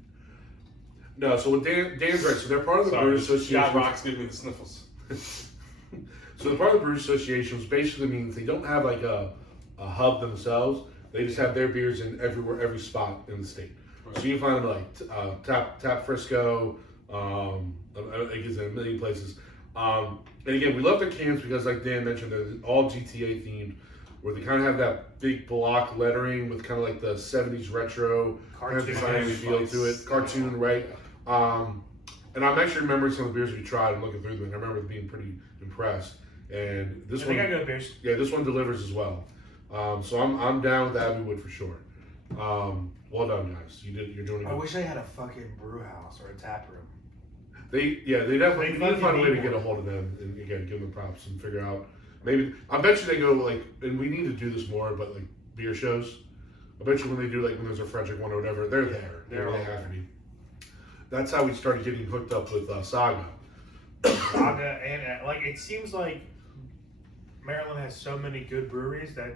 No, so what Dan's right. So they're part of the Brewers Association. Shot rocks give me the sniffles. So the part of the Brewers Association basically means they don't have like a hub themselves. They just have their beers in every spot in the state. So you can find them like Tap Frisco, I guess in a million places. And again, we love the cans because, like Dan mentioned, they're all GTA themed, where they kind of have that big block lettering with kind of like the 70s retro kind of design feel to it. Cartoon, right? And I'm actually remembering some of the beers we tried and looking through them, and I remember being pretty impressed. And this one, I got good beers. Yeah, this one delivers as well. So I'm down with Abbeywood for sure. Well done, guys. You're doing a I good. wish I had a fucking brew house or a tap room. They definitely They need to find a way to need get a one. hold of them and again give them props and figure out maybe. I bet you they go like, and we need to do this more, but like beer shows. I bet you when they do like when there's a Frederick one or whatever, they're there. They're They all have to be. That's how we started getting hooked up with Saga. Saga and like it seems like Maryland has so many good breweries that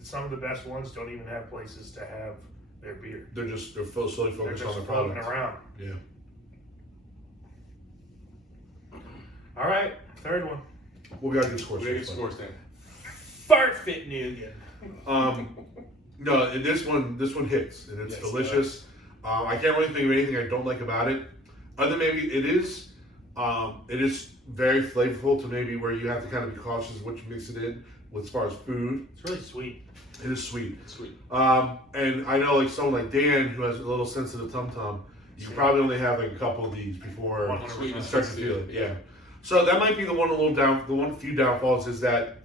some of the best ones don't even have places to have their beer. They're slowly They're focused on just their floating products. around. Yeah. All right, third one. We got good scores. We got good scores, Dan. Fart Fit Nougat. No, and this one hits, and it's Yes, delicious. I can't really think of anything I don't like about it, other than maybe it is very flavorful to maybe where you have to kind of be cautious of what you mix it in as far as food. It's really sweet. It is sweet. It's sweet. And I know like someone like Dan who has a little sensitive tum tum, you can probably only have like a couple of these before 100% you start to feel it. Yeah. So that might be the one few downfalls is that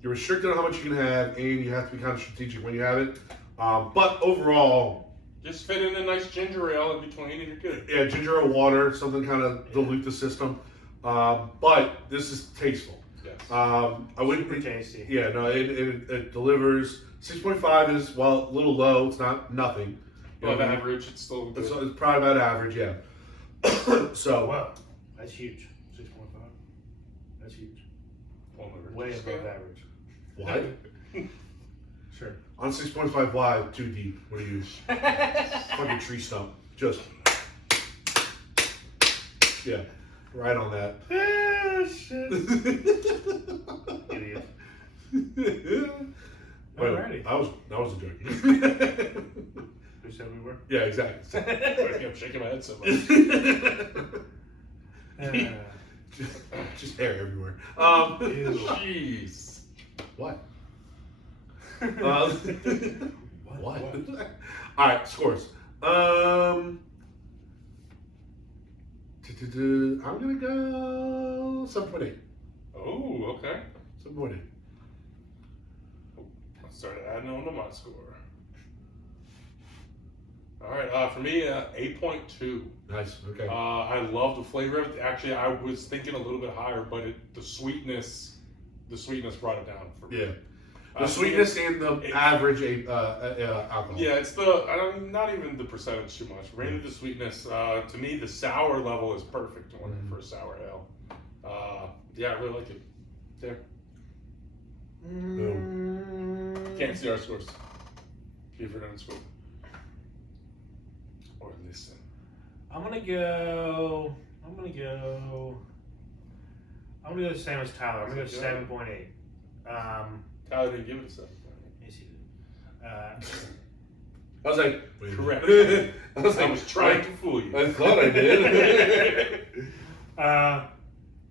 you're restricted on how much you can have, and you have to be kind of strategic when you have it. But overall, Just fit in a nice ginger ale in between and you're good. yeah, ginger ale water, something kind of dilute the system. But this is tasteful. Yes. I wouldn't. Super tasty. Yeah, no, it delivers. 6.5 is a little low. It's not nothing. You know Above what I mean? average, it's still good. It's probably about average, yeah. So Wow, that's huge. 6.5. That's huge. Way above average. what? Sure. On 6.5 live, too deep. What do you? Fucking tree stump. Just. Yeah, right on that. Ah, shit. Idiot. Wait, Alrighty. that was a joke. Who said we were? Yeah, exactly. I'm shaking my head so much. just hair everywhere. Ew. Jeez. What? What? All right, scores. I'm gonna go 7.8. Oh, okay. 7.8. I started adding on to my score. All right, for me, 8.2. Nice. Okay. I love the flavor of it. Actually, I was thinking a little bit higher, but the sweetness brought it down for me. Yeah. The sweetness and the average alcohol. Yeah, it's not even the percentage too much. Mainly the sweetness. To me, the sour level is perfect for a sour ale. Yeah, I really like it. There. Can't see our scores. See if we're gonna score. Or listen. I'm gonna go the same as Tyler. I'm gonna go 7.8. Tyler didn't give it a 7. Yes, he did. I was like, wait a Correct. minute. I was I was trying to fool you. I thought I did.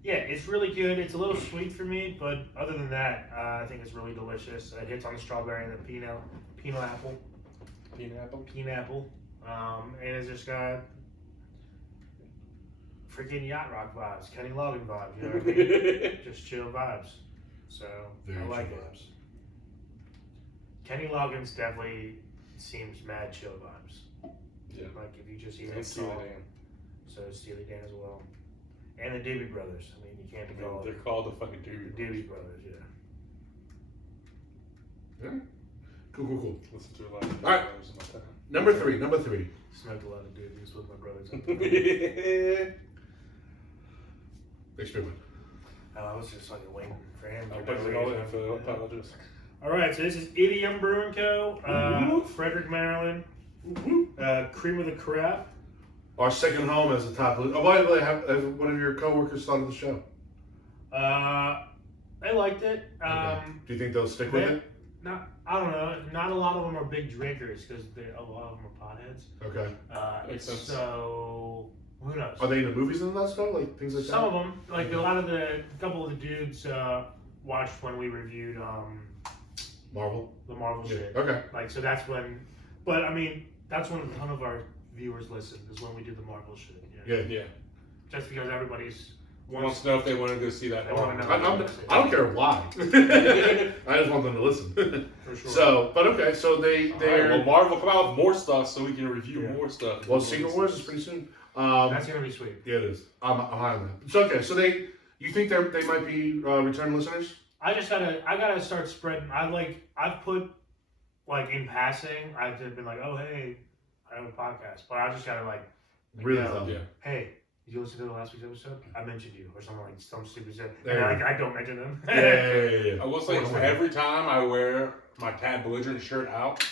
Yeah, it's really good. It's a little sweet for me, but other than that, I think it's really delicious. It hits on the strawberry and the pineapple. And it's just got freaking yacht rock vibes, Kenny Logan vibes. You know what I mean? Just chill vibes. So Very I like chill it. vibes. Kenny Loggins definitely seems mad chill vibes. Yeah. Like if you just hear And it Steely song. Dan. So Steely Dan as well. And the Doobie Brothers. I mean, you can't be called They're called the fucking the Doobie. Doobie Brothers, yeah. Yeah. Cool. Listen to a lot of All right. Brothers in my time. Number three. Smoked a lot of doobies with my brothers. Experiment. I was just like waiting for him. I'll for put no it all in reason. for the apologies. All right, so this is Idiom Brewing Co., Frederick, Maryland. Cream of the crop. Our second home as a top. Oh, by the way, have one of your coworkers started the show? I liked it. Okay. Do you think they'll stick with it? I don't know. Not a lot of them are big drinkers because a lot of them are potheads. Okay. Makes sense. So who knows? Are they into movies and that stuff, like things like Some that? of them, like a couple of the dudes watched when we reviewed Marvel. the Marvel shit. Okay. Like so that's when, but I mean that's when a ton of our viewers listen is when we do the Marvel shit. Yeah. Just because everybody's Wants to know if they want to go see that. They wanna know. I don't care why. I just want them to listen. For sure. So, but okay, so they're. Well, Marvel come out with more stuff so we can review more stuff. Well, Secret Wars is pretty soon. That's gonna be sweet. Yeah, it is. I'm high on that. So okay, so you think they might be return listeners? I gotta start spreading. I've put like in passing. I've been like, oh hey, I have a podcast, but I just gotta Really? Hey, did you listen to the last week's episode? I mentioned you or something like some stupid shit. There And you I don't mention them. Yeah. I will say every time I wear my Tad Belligerent shirt out,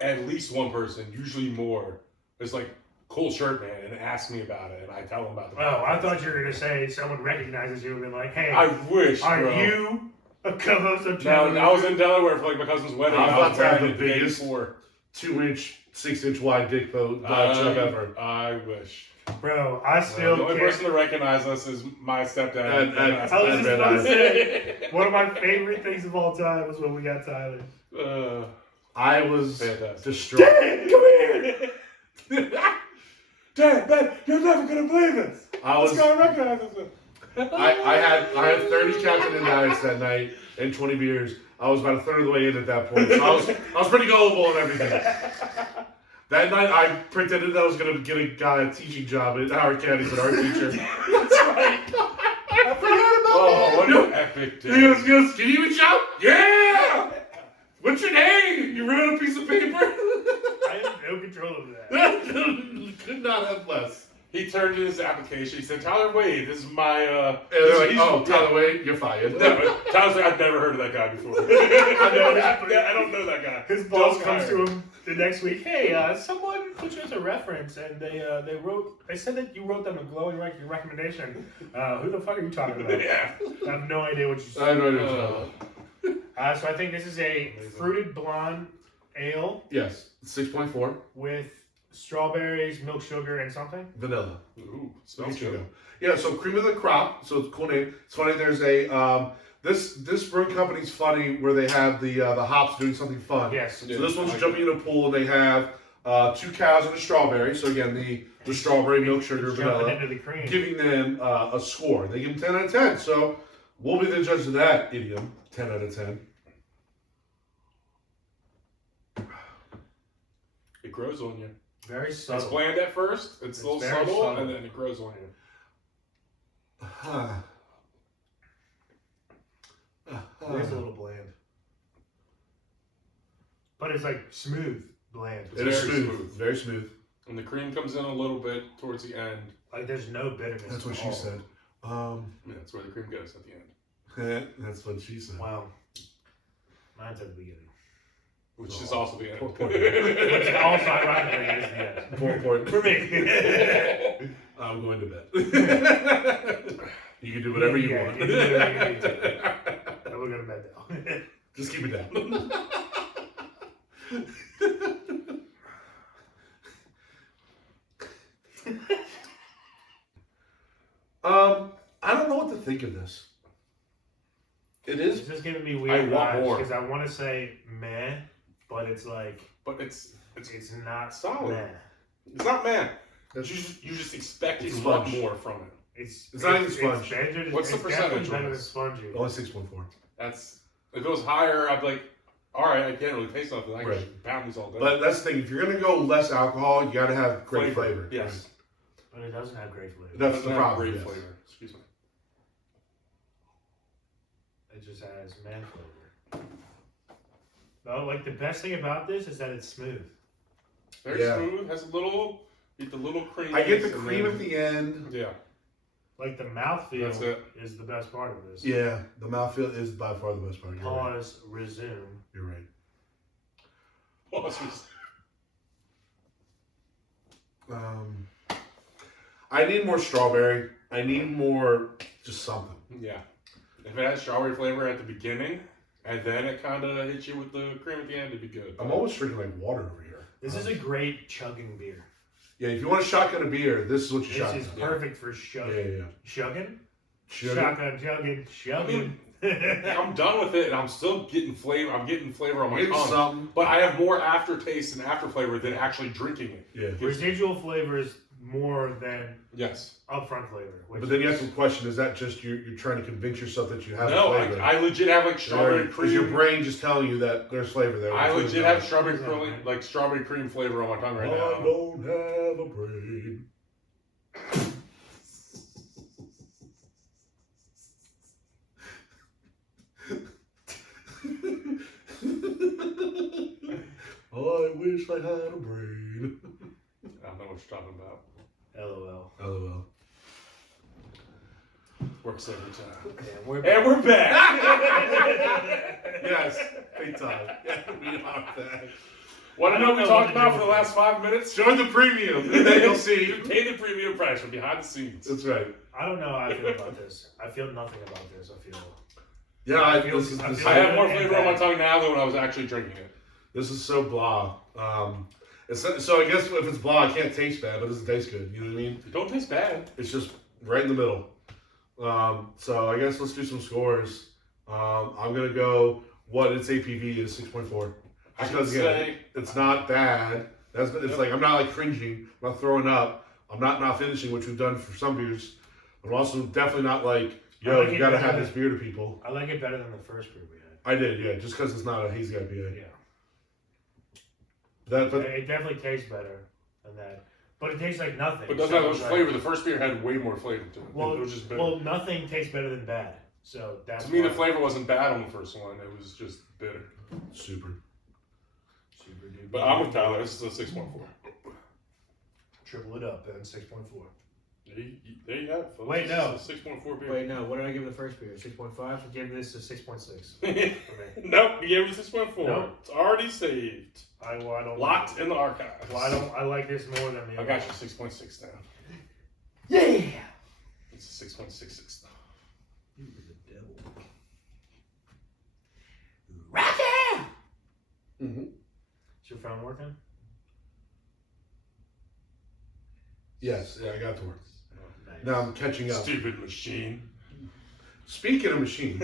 at least one person, usually more, is like, cool shirt, man, and asks me about it, and I tell them about the Oh, I thought you were gonna say someone recognizes you and been like, hey, I wish, are bro. you a co-host of No, Tad I was in Delaware for like my cousin's wedding. I'm and I about was to have wearing the it day biggest before. 2-inch, 6-inch wide dick boat chub ever. I wish. Bro, I still The only can't. person to recognize us is my stepdad. I was just about to say, one of my favorite things of all time was when we got Tyler. I was Fantastic. distraught. Dad, come here! Dad, you're never gonna believe this. Let's go and recognize this. I had 30 Captain and Diets that night and 20 beers. I was about a third of the way in at that point. So I was pretty gullible and everything. That night I pretended that I was gonna get a guy a teaching job at Howard County as an art teacher. That's right. I forgot about that. What an epic day. He goes, can you shout? Yeah! What's your name? You wrote a piece of paper? I have no control over that. Could not have less. He turned in his application. He said, Tyler Wade, this is my... And they're like, oh, Tyler Wade, you're fired. Tyler's like, I've never heard of that guy before. I don't know that guy. His boss comes to him the next week. Hey, someone put you as a reference, and they said that you wrote them a glowing recommendation. Who the fuck are you talking about? Yeah. I have no idea what you said. I have no idea what you're talking about. So I think this is a fruited blonde ale. Yes, 6.4. With strawberries, milk sugar, and something. Vanilla. Ooh, smells good. Yeah, so cream of the crop. So it's a cool name. It's funny. There's a this brewing company's funny where they have the hops doing something fun. Yes. So this one's jumping in a pool and they have 2 cows and a strawberry. So again, the strawberry, milk sugar, vanilla, into the cream. giving them a score. They give them 10 out of 10. So we'll be the judge of that idiom. 10 out of 10. It grows on you. Very subtle. It's bland at first. It's a little very subtle, subtle. and then it grows on you. It is a little bland. But it's like smooth, bland. It is very smooth. Very smooth. And the cream comes in a little bit towards the end. Like there's no bitterness. That's what at she all. said. I mean, that's where the cream goes at the end. That's what she said. Wow. Mine's at the beginning. Which is also the end. Which also ironically is the end. More important. For me. I'm going to bed. You can do whatever you want. You do whatever you need to. And we're going to bed now. Just keep it down. I don't know what to think of this. It is. It's just giving me weird I want vibes more. because I want to say meh, but it's like But it's not solid. meh. It's not man. That's You just expect It's a lot sponge. more from it. It's not even sponge. It's better, What's the it's percentage definitely better on than this? spongy. only 6.4. That's if it was higher, I'd be like, all right, I can't really taste nothing. I can Right. just pound these all day. But that's the thing. If you're gonna go less alcohol, you got to have great flavor. Yes. But it doesn't have great flavor. That's Doesn't the have problem. Great yes. flavor. Excuse me. It just has man flavor. No, like the best thing about this is that it's smooth. Very Yeah. smooth. Has a little, get the little cream. I get the and cream then- at the end. Yeah. Like the mouthfeel That's it. is the best part of this. Yeah, the mouthfeel is by far the best part. You're right. Pause. Resume. You're right. I need more strawberry. I need more just something. Yeah. If it had strawberry flavor at the beginning, and then it kind of hits you with the cream at the end, it'd be good. I'm almost drinking like water over here. This is a great chugging beer. Yeah, if you want to shotgun a beer, this is what you This shotgun. is perfect for chugging. Yeah. Chugging? Sugar. Shotgun, chugging, chugging. I'm done with it, and I'm still getting flavor. I'm getting flavor on my Getting tongue. something. But I have more aftertaste and after flavor than actually drinking it. Yeah. Residual flavors more than Yes. upfront flavor. But then you have to question, is that just you're trying to convince yourself that you have No, flavor? I legit have like strawberry Is cream. your brain just telling you that there's flavor there? I It's legit really have not. strawberry cream, like strawberry cream flavor on my tongue right I now. don't have a brain. I wish I had a brain. I don't know what you're talking about. LOL. LOL. Works every time. And we're back. Yes, big time. Yeah, we are that. Want to know what we talked about for the last 5 minutes? Join the premium, and then you'll see. You pay the premium price from behind the scenes. That's right. I don't know how I feel about this. I feel nothing about this. I feel. Yeah, I I have more flavor on my tongue now than when I was actually drinking it. This is so blah. So I guess if it's blah, it can't taste bad, but it doesn't taste good. You know what I mean? It don't taste bad. It's just right in the middle. So I guess let's do some scores. I'm gonna go what its APV is 6.4. I Because should again, say- it's not bad. It's like I'm not like cringing. I'm not throwing up. I'm not finishing, which we've done for some beers. I'm also definitely not like, yo, I like you it gotta better have than- this beer to people. I like it better than the first beer we had. I did, yeah, just because it's not a hazy IPA. Yeah. But It definitely tastes better than that. But it tastes like nothing. But doesn't have much flavor. The first beer had way more flavor to it. Well, it was just bitter. well, nothing tastes better than bad. So that's to me, the why. flavor wasn't bad on the first one. It was just bitter. super. Super duper. But I'm with Tyler. This is a 6.4. Triple it up, then 6.4. There you have it, folks. Wait, no. This is a 6.4 beer. Wait, no. What did I give the first beer? 6.5? I gave this a 6.6 for me. Nope, you gave it a 6.4. Nope. It's already saved. I don't. Locked in the archives. Well, I like this more than the. I other got you one. 6.6 down. Yeah. It's a 6.66 now. You were the devil. Mm-hmm. Is your phone working? Yes, yeah, I got to work. Nice. Now I'm catching up. Stupid machine. Speaking of machine,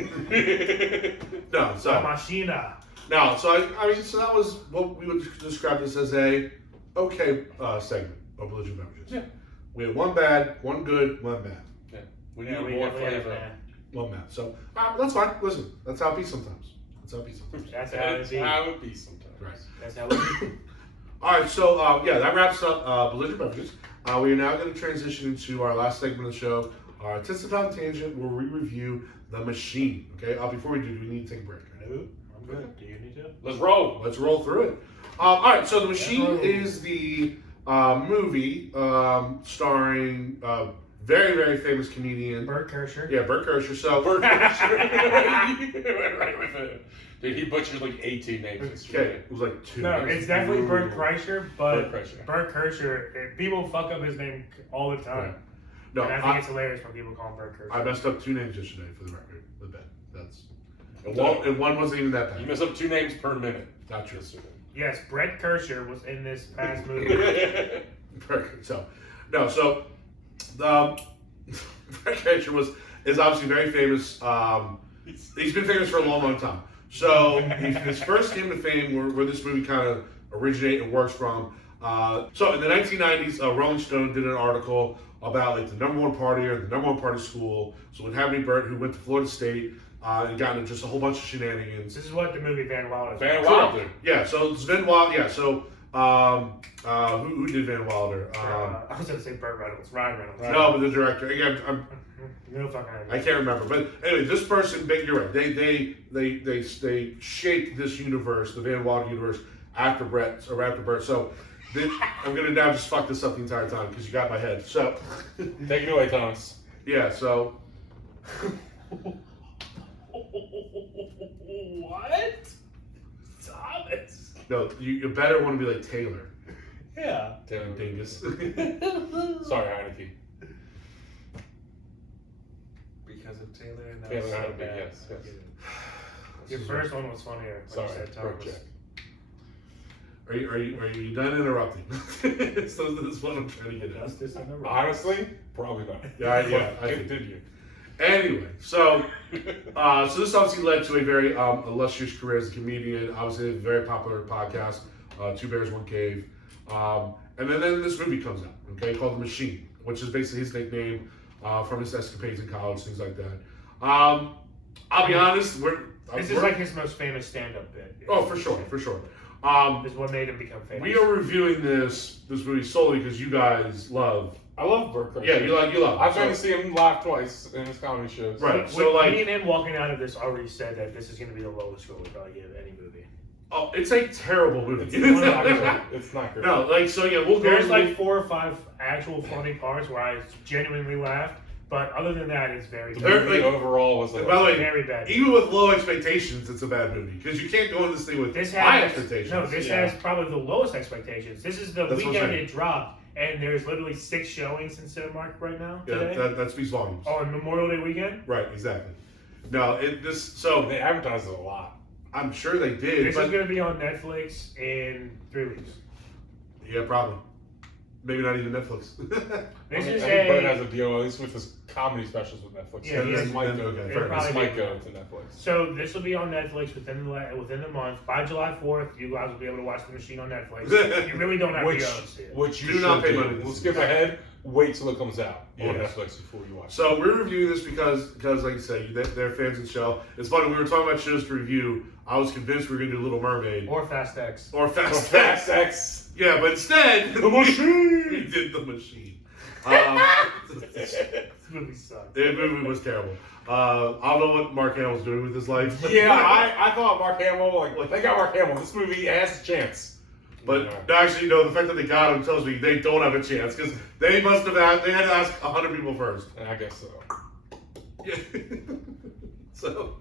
no, so Machina. now, so I mean, so that was what we would describe this as a okay segment of religion beverages. Yeah. We had one bad, one good, one bad, We Yeah, need we more definitely have flavor. that. one bad. So that's fine. Listen, that's how it be sometimes. That's how it be sometimes. That's how it That's be. how it be sometimes. Right. That's how it be. All right, so yeah, that wraps up belligerent beverages. We are now going to transition into our last segment of the show, our Titsupon Tangent, where we review the machine. Okay, before we do we need to take a break? Right? No, I'm good. Do you need to? Let's roll. Let's roll through it. All right, so the machine roll. is the movie starring very, very famous comedian. Bert Kreischer. Yeah, Bert Kreischer. So Bert Kreischer. You went right with it. Dude, he butchered like 18 names okay, yesterday. it was like 2. No, it's definitely Bert Kreischer, but Bert Kreischer. Bert Kreischer, people fuck up his name all the time. Right. No, and I think I it's hilarious when people call him Bert Kreischer. messed up 2 names yesterday for the record. The bet. That's and one wasn't even that You bad. mess up 2 names per minute. Not true. Yes, Brett Kreischer was in this past movie. Perfect. So, no, so Brett Kreischer is obviously very famous. He's been famous for a long, long time. So his first came to fame where this movie kind of originated and works from. So in the 1990s, Rolling Stone did an article about like the #1 partier, the #1 party school. So with Hammy Burt, who went to Florida State and got into just a whole bunch of shenanigans. This is what the movie Van Wilder is. Van Wilder. Yeah, so it's Van Wilder. Yeah, so who did Van Wilder? I was going to say Burt Reynolds. Ryan Reynolds. No, but the director. Again, No fucking I idea. can't remember. But anyway, this person, you're right. They shaped this universe, the Van Wilder universe, after Burt. So I'm gonna now just fuck this up the entire time because you got my head. So Take it away, Thomas. Yeah, so What? Thomas. no, you better want to be like Taylor. Yeah. Taylor Dingus. Sorry, Heineke. Because of Taylor and Taylor so Heineke, bad. yes. Your first one was funnier. When Sorry, you said correct Thomas. check. Are you done interrupting? So this is what I'm trying to get at. Augustus and the Rock. Honestly, probably not. Yeah, I think. Continue. Anyway, so this obviously led to a very illustrious career as a comedian. Obviously, a very popular podcast, Two Bears, One Cave. And then this movie comes out, okay, called The Machine, which is basically his nickname from his escapades in college, things like that. I'll be honest, This is like his most famous stand-up bit. Oh, for sure. This is what made him become famous. We are reviewing this movie solely because you guys love. I love Burt Kreischer. Yeah, you love. I've been to see him live twice in his comedy shows. Right. So So like, me and him walking out of this already said that this is going to be the lowest score we probably give any movie. oh, it's a terrible movie. It's not great. No, like so. Yeah, we'll go. There's like 4 or 5 actual funny parts where I genuinely laughed, but other than that, it's very The bad. movie overall was By the way, Very bad. even with low expectations, it's a bad movie because you can't go in this thing with This high has expectations. no. This has probably the lowest expectations. This is the That's what I'm weekend saying. it dropped, and there's literally 6 showings in Cinemark right now today. that speaks volumes. On Memorial Day weekend. Right, exactly. No, so They advertised it a lot. I'm sure they did, This but is going to be on Netflix in 3 weeks. yeah, probably. Maybe not even Netflix. This I mean, is everybody has a. a deal, at least with his comedy specials with Netflix. Yeah, this yeah. might go. Okay, This fair enough. might go to Netflix. So this will be on Netflix within the month. By July 4th, you guys will be able to watch The Machine on Netflix. You really don't have to go and see it. Which you Do not should pay do. money to We'll see skip this. ahead. Wait till it comes out on Yes. Netflix before you watch it. So we're reviewing this because like you say, they're fans of the show. It's funny, we were talking about shows to review. I was convinced we were going to do Little Mermaid. Or Fast X. Or Fast Fast X. X. Yeah, but instead, The Machine. we did The Machine. This movie sucked. The movie was terrible. I don't know what Mark Hamill's doing with his life. Yeah, I thought Mark Hamill, they got Mark Hamill. This movie has a chance. But actually, no, the fact that they got him tells me they don't have a chance because they had to ask 100 people first. I guess so. Yeah. So.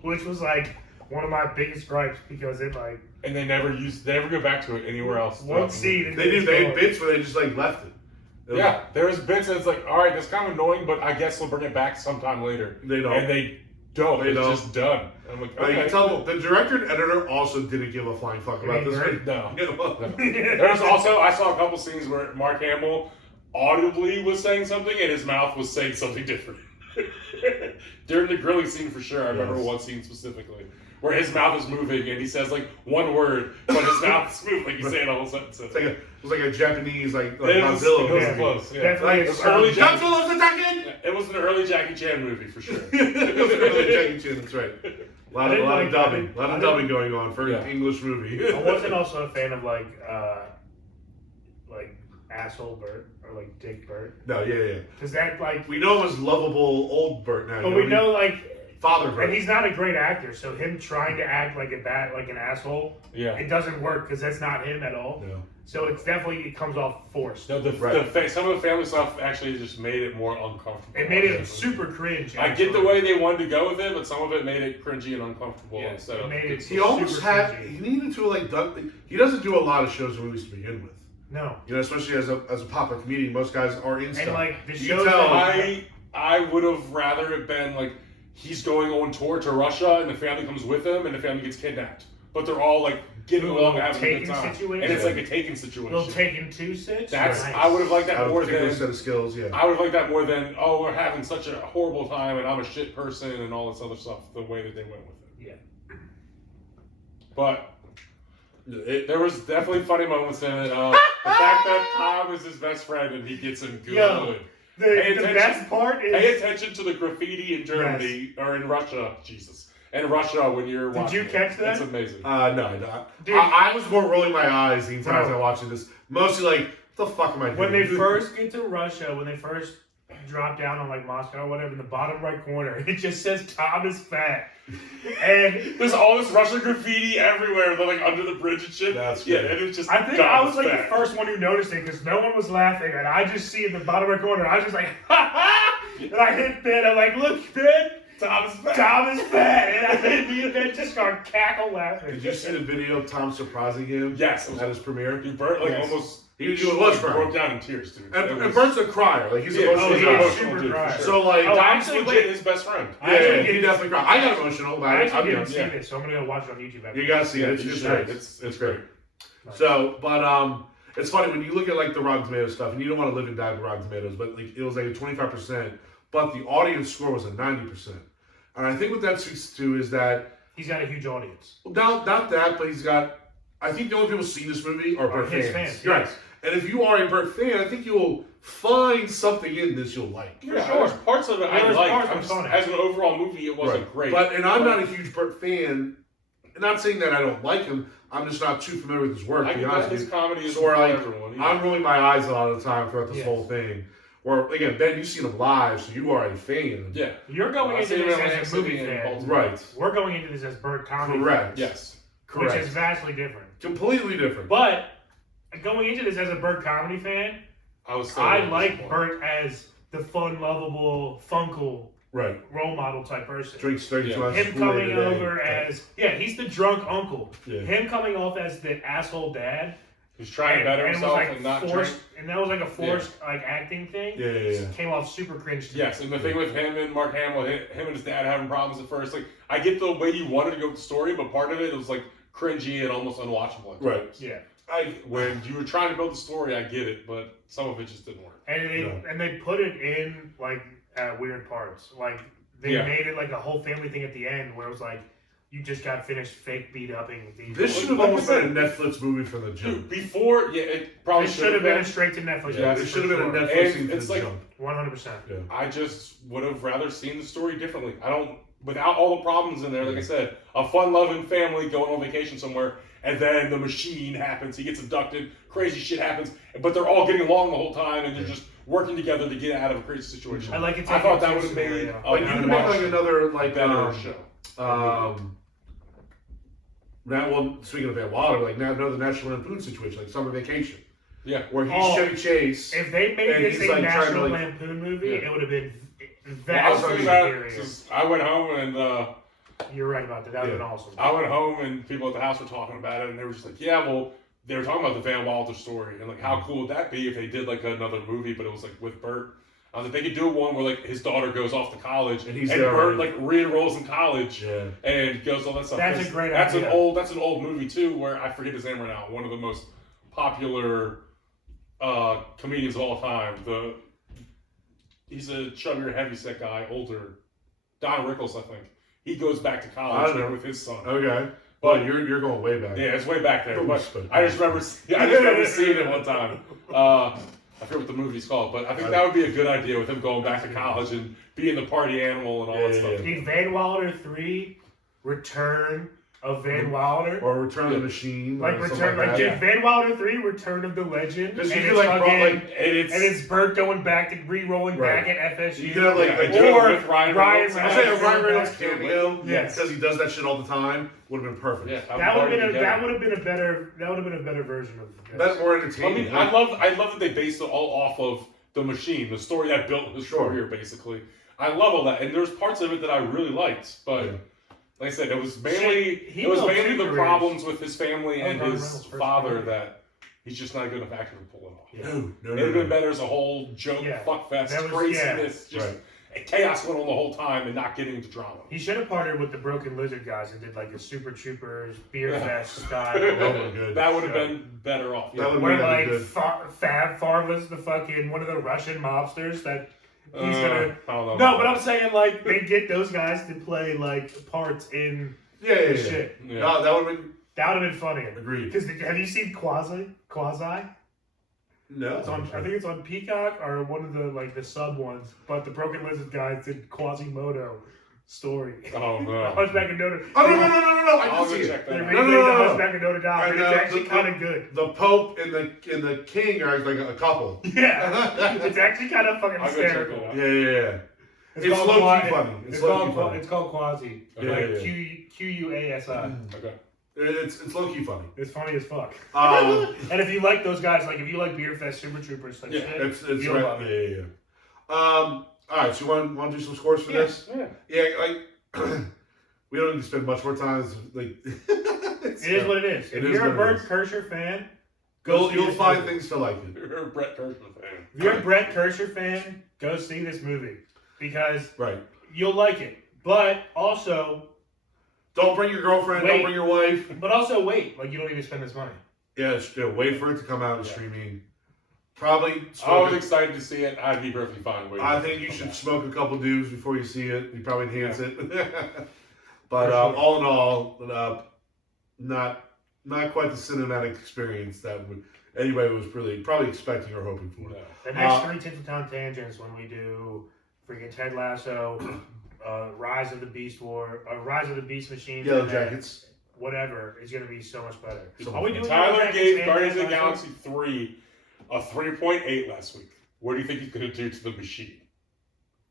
Which was like one of my biggest gripes because it like And they never go back to it anywhere else. one scene. They had bits where they just like left it. Yeah, there's bits that's like, all right, that's kind of annoying, but I guess we'll bring it back sometime later. They don't. And they don't. They It's don't. just done. I'm like, Like, you okay. can tell the director and editor also didn't give a flying fuck about this. Right? No. You know? There's also, I saw a couple scenes where Mark Hamill audibly was saying something and his mouth was saying something different. During the grilling scene for sure, I remember Yes. one scene specifically. Where his mouth is moving and he says like one word, but his mouth is moving. He's saying a whole sentence. It was like a Japanese like It was Godzilla close. movie. Yeah. Definitely It was early Jackie. Godzilla's attacking! It was an early Jackie Chan movie for sure. It was an early Jackie Chan, that's right. A lot of dubbing. A lot of dubbing going on for an English movie. I wasn't also a fan of like asshole Bert or like Dick Bert. No, yeah. Because that like We know him as lovable old Bert now. but you we what I know mean? like Father Bert. and he's not a great actor, so him trying to act like an asshole, Yeah. it doesn't work because that's not him at all. No. So it's definitely it comes off forced. No, some of the family stuff actually just made it more uncomfortable. It made it super cringe. I get the way they wanted to go with it, but some of it made it cringy and uncomfortable Yeah, instead it of. made it He almost super had. cringy. He needed to he doesn't do a lot of shows and movies to begin with. No. You know, especially as a popular comedian, most guys are in stuff. And like the You shows tell- that I would have rather it been like he's going on tour to Russia and the family comes with him and the family gets kidnapped, but they're all like getting along and having a good Taken time, situation? and it's like a Taken situation. little Taken 2 6. That's Nice. I would have liked that Out of more a particular than set of skills, yeah. I would have liked that more than we're having such a horrible time and I'm a shit person and all this other stuff. The way that they went with it, Yeah. but. There was definitely funny moments in it. The fact that Tom is his best friend and he gets him good. Yo, The best part is Pay attention to the graffiti in Germany or in Russia. Jesus. In Russia when you're Did watching you catch it. that? It's amazing. No. Dude. I was more rolling my eyes the entire Bro. time watching this. Mostly like, what the fuck am I doing? when they first get to Russia, when they first drop down on like Moscow or whatever, in the bottom right corner, it just says Tom is fat. And there's all this Russian graffiti everywhere. They're like under the bridge and shit. That's yeah, good. and it's just. I think I was like the first one who noticed it because no one was laughing, and I just see in the bottom right corner, I was just like, ha ha! And I hit Ben. I'm like, look, Ben. Tom is fat. Tom is fat, and me and Ben just start cackle laughing. Did you see the video of Tom surprising him? Yes, at his premiere. He burnt like Yes. almost. He was crying. Broke down in tears, dude. And Bert's a crier. Like he's Yeah, emotional. he's guy. emotional super dude, crier. for sure. So like, Oh, Tom's actually, legit wait. his best friend. I actually he didn't- definitely cried. I got emotional about I it. actually I'll be didn't honest. see this, so I'm gonna go watch it on YouTube. After You gotta see it. Yeah, It's you just should. great. It's great. Nice. So, it's funny when you look at like the Rotten Tomatoes stuff, and you don't want to live and die with Rotten Tomatoes, but like it was like a 25%, but the audience score was a 90%. And I think what that speaks to is that He's got a huge audience. not that, but he's got. I think the only people seeing this movie are Burt his fans. fans, Right. yes. And if you are a Burt fan, I think you'll find something in this you'll like. For sure. There's parts of it I There's like. parts I'm that's just, funny. as an overall movie, it wasn't great. And I'm not a huge Burt fan. Not saying that I don't like him. I'm just not too familiar with his work. I To be get honest that with his you. comedy is So for like, everyone. Yeah. I'm rolling my eyes a lot of the time throughout this Yes. whole thing. Or again, Ben, you've seen him live, so you are a fan. Yeah. You're going I into see him this in Atlantic as a movie City and fan. Baltimore. Right. We're going into this as Burt comedy, Correct. Yes. which Correct. is vastly different. Completely different. But going into this as a Burt comedy fan, I was. I like Burt as the fun, lovable, funkle Right. role model type person. Drinks 32 Yeah. ounces Him of Kool-Aid coming a day. over as he's the drunk uncle. Yeah. Him coming off as the asshole dad. He's trying to better and himself was like and not forced, drink. and that was like a forced like acting thing. Yeah. Came off super cringe. To me. Yes, and the thing with him and Mark Hamill, him and his dad having problems at first. Like, I get the way you wanted to go with the story, but part of it was like cringy and almost unwatchable. At Right. times. Yeah. When you were trying to build the story, I get it, but some of it just didn't work. And they put it in like weird parts. Like they Yeah. made it like a whole family thing at the end where it was like you just got finished fake beat upping these. This boys. should have almost been a Netflix movie from the jump. Dude, before, it probably It should have been a straight to Netflix. Yeah, movie it for should have been a sure. Netflix And thing from it's the like- jump. 100%. Yeah. I just would have rather seen the story differently. I don't, without all the problems in there, like I said, a fun-loving family going on vacation somewhere, and then the machine happens, he gets abducted, crazy shit happens, but they're all getting along the whole time, and they're just working together to get out of a crazy situation. I like it. I thought that would have made Like you could make like another like better show. Speaking of Van Wilder, like now another National Lampoon situation, like Summer Vacation, Yeah. where he's Oh, Chevy Chase. If they made And this he's, a like, trying to, National like- Lampoon movie, Yeah. it would have been Well, I was vastly thinking that, superior. 'cause I went home and You're right about that. That would have Yeah. been awesome. I went home and people at the house were talking about it, and they were just like, yeah, well, they were talking about the Van Wilder story, and like, how cool would that be if they did like another movie, but it was like with Burt. I was like, they could do one where like his daughter goes off to college, And and, he's there Burt already. like re-enrolls in college, Yeah. and goes all that stuff. That's a 'Cause great that's idea. That's an old movie too, where I forget his name right now. One of the most popular comedians of all time. He's a chubbier, heavyset guy, older. Don Rickles, I think. He goes back to I college don't know. with his son. Okay. But Well, you're going way back. yeah, it's way back there. Oh, But so- I just remember seeing it one time. I forget what the movie's called, but I think that would be a good idea with him going back to college and being the party animal and all that stuff. Did Van Wilder 3 Return of Van Wilder? Or Return of the Machine. Like or something Return, like that. did Van Wilder 3 Return of the Legend? Because And you it's could like, fucking- like And it's Burt going back to re-rolling Right. back at FSU. you could have like, Yeah, like do it or with Ryan Ryan Reynolds. I say a Reynolds. Ryan Reynolds back. cameo, Yes. because he does that shit all the time, would have been perfect. Yeah, That would have been a better version of this. That's more I entertaining. mean, I love that they based it all off of the machine, the story that built his Sure. career, basically. I love all that, and there's parts of it that I really liked, but Yeah. like I said, it was mainly He it was built mainly two the careers. problems with his family and Ryan his Reynolds' first father career. that he's just not a good enough actor to pull it off. Yeah. No, It would have been no. better as a whole joke, Yeah. fuckfest, That was- craziness, just Right. chaos went on the whole time and not getting into drama. He should have partnered with the Broken Lizard guys and did like a Super Troopers beer Yeah. fest That style. would have been good. That would have been better off. That would- Where that'd like be good. Fab Farva's the fucking one of the Russian mobsters that he's gonna. I don't know. No, but I'm saying like they get those guys to play like parts in Yeah. the shit. Yeah. No, that would have been That would have been funny. agreed. Because have you seen Quasi? No. It's on. I think it's on Peacock or one of the like the sub ones. But the Broken Lizard guys did Quasimodo. story. Oh no. Hunchback of Notre Dame. Oh no! I I'll can go see check it. that They out. remade the Hunchback of Notre Dame, and it's actually kind of good. The Pope and the King are like a couple. Yeah, it's actually kind of fucking I'll go check that hysterical. out. Yeah. It's called low-key Qua- funny. It's low-key called funny. it's called Quasi. Yeah, Like yeah. Quasi. Okay. It's low-key funny. It's funny as fuck. Um, And if you like those guys, like if you like Beer Fest Super Troopers, like Yeah, shit, it's you'll right. love it. Yeah. All right. So you want to do some scores for this? Yeah. Yeah. Like we don't need to spend much more time. Like It is what it is. It If is you're a what it Bert is. Kreischer fan, go You'll see you'll this find movie. things to like it. You're a Brett Kirschman fan. If you're a Brett Kreischer fan, go see this movie because Right. you'll like it. But also Don't bring your girlfriend. Wait. Don't bring your wife. wait. Like you don't need to spend this money. Yeah. Wait for it to come out in Yeah. streaming. Probably. I was excited to see it. I'd be perfectly fine waiting. I think you should smoke a couple dooms before you see it. You probably enhance it. But For sure. all in all, not quite the cinematic experience that anybody was probably expecting or hoping for. No. The next 3 Tits of Town Tangents when we do freaking Ted Lasso, Rise of the Beast Machine, Yellow and then Jackets. whatever is going to be so much better. So Are we doing Yellow Tyler Jackets gave and Guardians of Ted the Lasso? Galaxy 3 a 3.8 last week. What do you think he's going to do to the machine?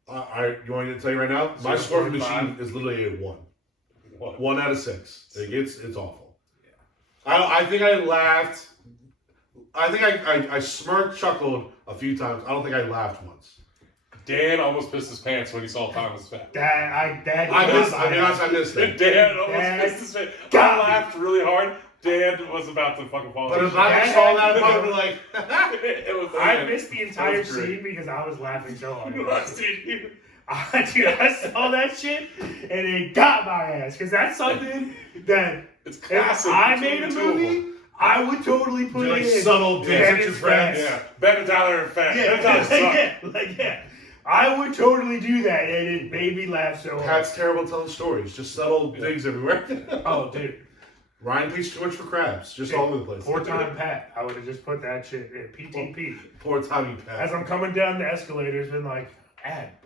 You want me to tell you right now? My score for 0.5. Machine is literally a 1. What? 1 out of 6. It's awful. Yeah. I think I laughed. I think I smirked, chuckled a few times. I don't think I laughed once. Dan almost pissed his pants when he saw Thomas Fat. I missed it. Dan almost pissed his pants. I laughed really hard. Dan was about to fucking fall. But if asleep. I saw that, I'd be like, It was I missed the entire That was great. scene because I was laughing so hard. You lost it. Dude, I saw that shit and it got my ass because that's something that It's if classic. I between made a the two of movie, them. I would totally put like it in. subtle Ben digs at and your friends. Yeah, Ben and Tyler are fat. Ben and Tyler suck. yeah. I would totally do that, and it made me laugh so hard. Pat's terrible at telling stories. Just subtle digs everywhere. Oh, dude. Ryan pays too much for crabs. Just all over the place. Poor Tom Pat. I would have just put that shit in PTP. Poor Tommy Pat. As I'm coming down the escalators, been like,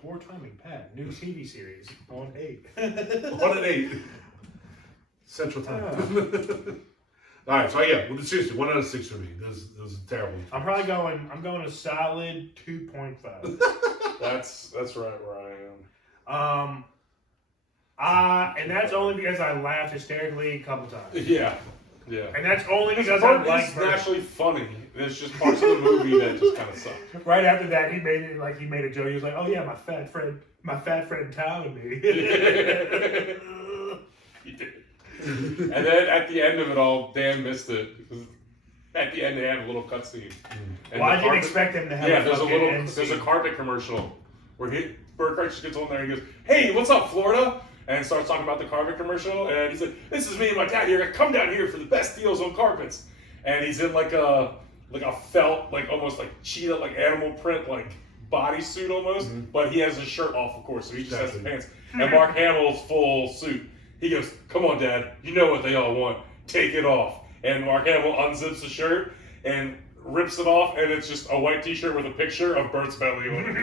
Poor Timing Pat, new TV series on 8. 1 and 8. Central time. All right, so yeah, well, seriously, 1 out of 6 for me. This is terrible. I'm going a solid 2.5. That's right where I am. And that's only because I laughed hysterically a couple times. Yeah. Yeah. And that's only because I Bert like is Bert. naturally funny. There's just parts of the movie that just kind of suck. Right after that, he made a joke. He was like, "Oh yeah, my fat friend Tom and me." He did. And then at the end of it all, Dan missed it because at the end they had a little cutscene. Well, I didn't expect them to have. Yeah, a there's fucking there's a carpet commercial where Bert Kreischer gets on there and he goes, "Hey, what's up, Florida?" And starts talking about the carpet commercial, and he's like, "This is me and my dad here. Come down here for the best deals on carpets." And he's in like a felt, like almost like cheetah, like animal print, like bodysuit almost, but he has his shirt off, of course, so he just has the pants. And Mark Hamill's full suit. He goes, "Come on, Dad. You know what they all want. Take it off." And Mark Hamill unzips the shirt and rips it off, and it's just a white T-shirt with a picture of Bert's belly on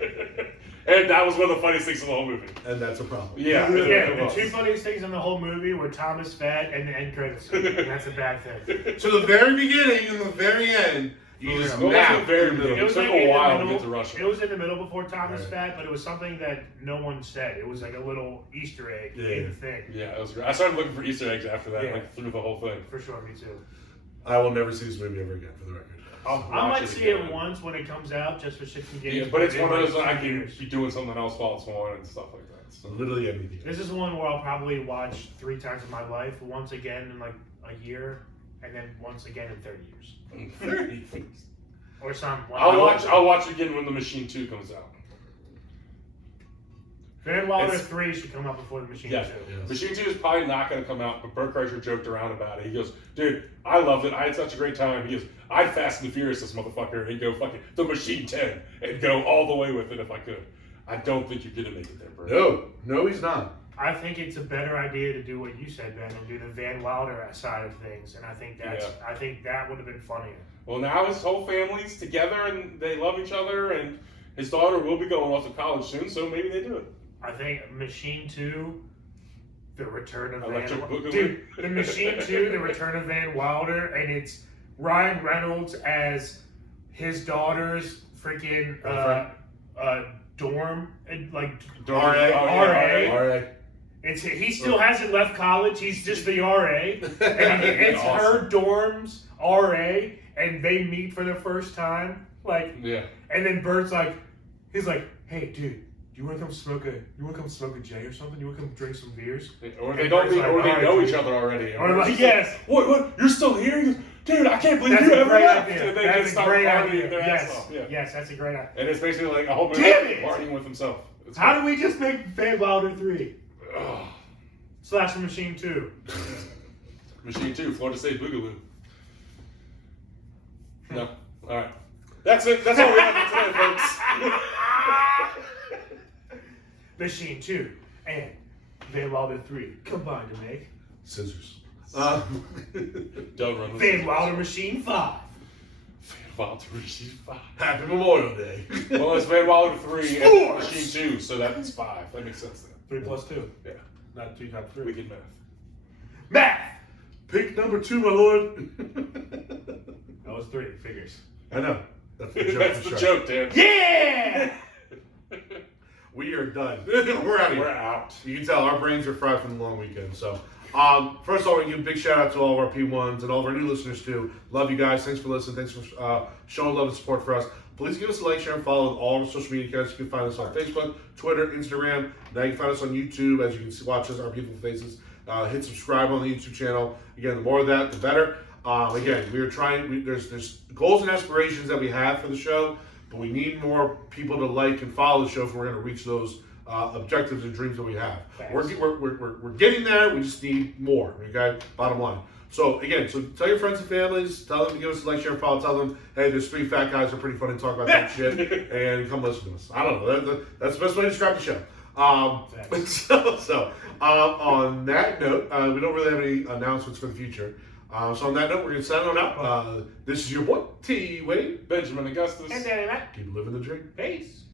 it. And that was one of the funniest things in the whole movie. And that's a problem. Yeah. Yeah, the two funniest things in the whole movie were Thomas Fat and the end credits. And that's a bad thing. So the very beginning and the very end, you just It wasn't nap. very good. It was took like a in the while to middle- get to Russia. It was in the middle before Thomas Right. Fat, but it was something that no one said. It was like a little Easter egg Yeah. in the thing. Yeah, it was great. I started looking for Easter eggs after that, Yeah. like through the whole thing. For sure, me too. I will never see this movie ever again, for the record. I Watch might it see it again. once when it comes out, just for shits and gigs. Yeah, but it's in one of like those that I 2 can years. be doing something else while it's on and stuff like that. So. Literally everything. This is one where I'll probably watch 3 times in my life. Once again in like a year, and then once again in 30 years. Or something. I'll watch it again when The Machine 2 comes out. Van Wilder It's- 3 should come out before the Machine Yeah. 2. Yes. Machine 2 is probably not going to come out, but Bert Kreischer joked around about it. He goes, "Dude, I loved it. I had such a great time." He goes, "I'd Fast and the Furious this motherfucker and go fucking The Machine 10 and go all the way with it if I could." I don't think you're going to make it there, Bert. No, he's not. I think it's a better idea to do what you said, Ben, and do the Van Wilder side of things. And I think I think that would have been funnier. Well, now his whole family's together and they love each other, and his daughter will be going off to college soon, so maybe they do it. I think Machine 2, The Return of Electric Van Boogaloo. Dude, the Machine 2, The Return of Van Wilder, and it's Ryan Reynolds as his daughter's freaking dorm, like RA. He still hasn't left college. He's just the RA, and it's Awesome. her dorm's RA, and they meet for the first time. Like, Yeah. and then Bert's like, he's like, "Hey, dude, you wanna come smoke a J or something? You wanna come drink some beers?" Or they And don't Bert's meet, like, or they "Alright, know dude." each other already. Or like, yes. What? You're still here? He goes, dude, I can't believe That's you a ever great left. idea. And they That's just a start great partying idea. their ass Yes, off. Yeah. yes, that's a great idea. And it's basically like a whole movie Damn it! partying with himself. It's How great. do we just make Van Wilder 3? Ugh. Slash the Machine 2. Machine 2, Florida State Boogaloo. No. All right. That's it. That's all we have for today, folks. Machine 2 and Van Wilder 3 combined to make Scissors. Don't run with Van Wilder Machine 5. Van Wilder Machine 5. Happy Memorial Day. Well, it's Van Wilder 3 and Machine 2, so that's 5. That makes sense then. 3 plus 2. Yeah. Not 2 times We 3. can math. Math! Pick number 2, my lord. That was 3. Figures. I know. That's the joke. That's for the sure. joke, Dan. Yeah! We are done. We're out of here. We're out. You can tell our brains are fried from the long weekend. So, first of all, we give a big shout out to all of our P1s and all of our new listeners too. Love you guys. Thanks for listening. Thanks for showing love and support for us. Please give us a like, share, and follow on all our social media accounts. You can find us on Facebook, Twitter, Instagram. Now you can find us on YouTube, as you can see, watch us, our beautiful faces. Hit subscribe on the YouTube channel. Again, the more of that, the better. Again, we are trying. There's goals and aspirations that we have for the show, but we need more people to like and follow the show if we're going to reach those objectives and dreams that we have. We're getting there. We just need more. Okay, bottom line. So again, tell your friends and families. Tell them to give us a like, share, and follow. Tell them, hey, there's 3 fat guys who are pretty funny to talk about that shit, and come listen to us. I don't know. That's the best way to describe the show. On that note, we don't really have any announcements for the future. So on that note, we're going to sign on out. This is your boy, T.Wade. Benjamin Augustus. And DanyMatt. Keep living the dream. Peace.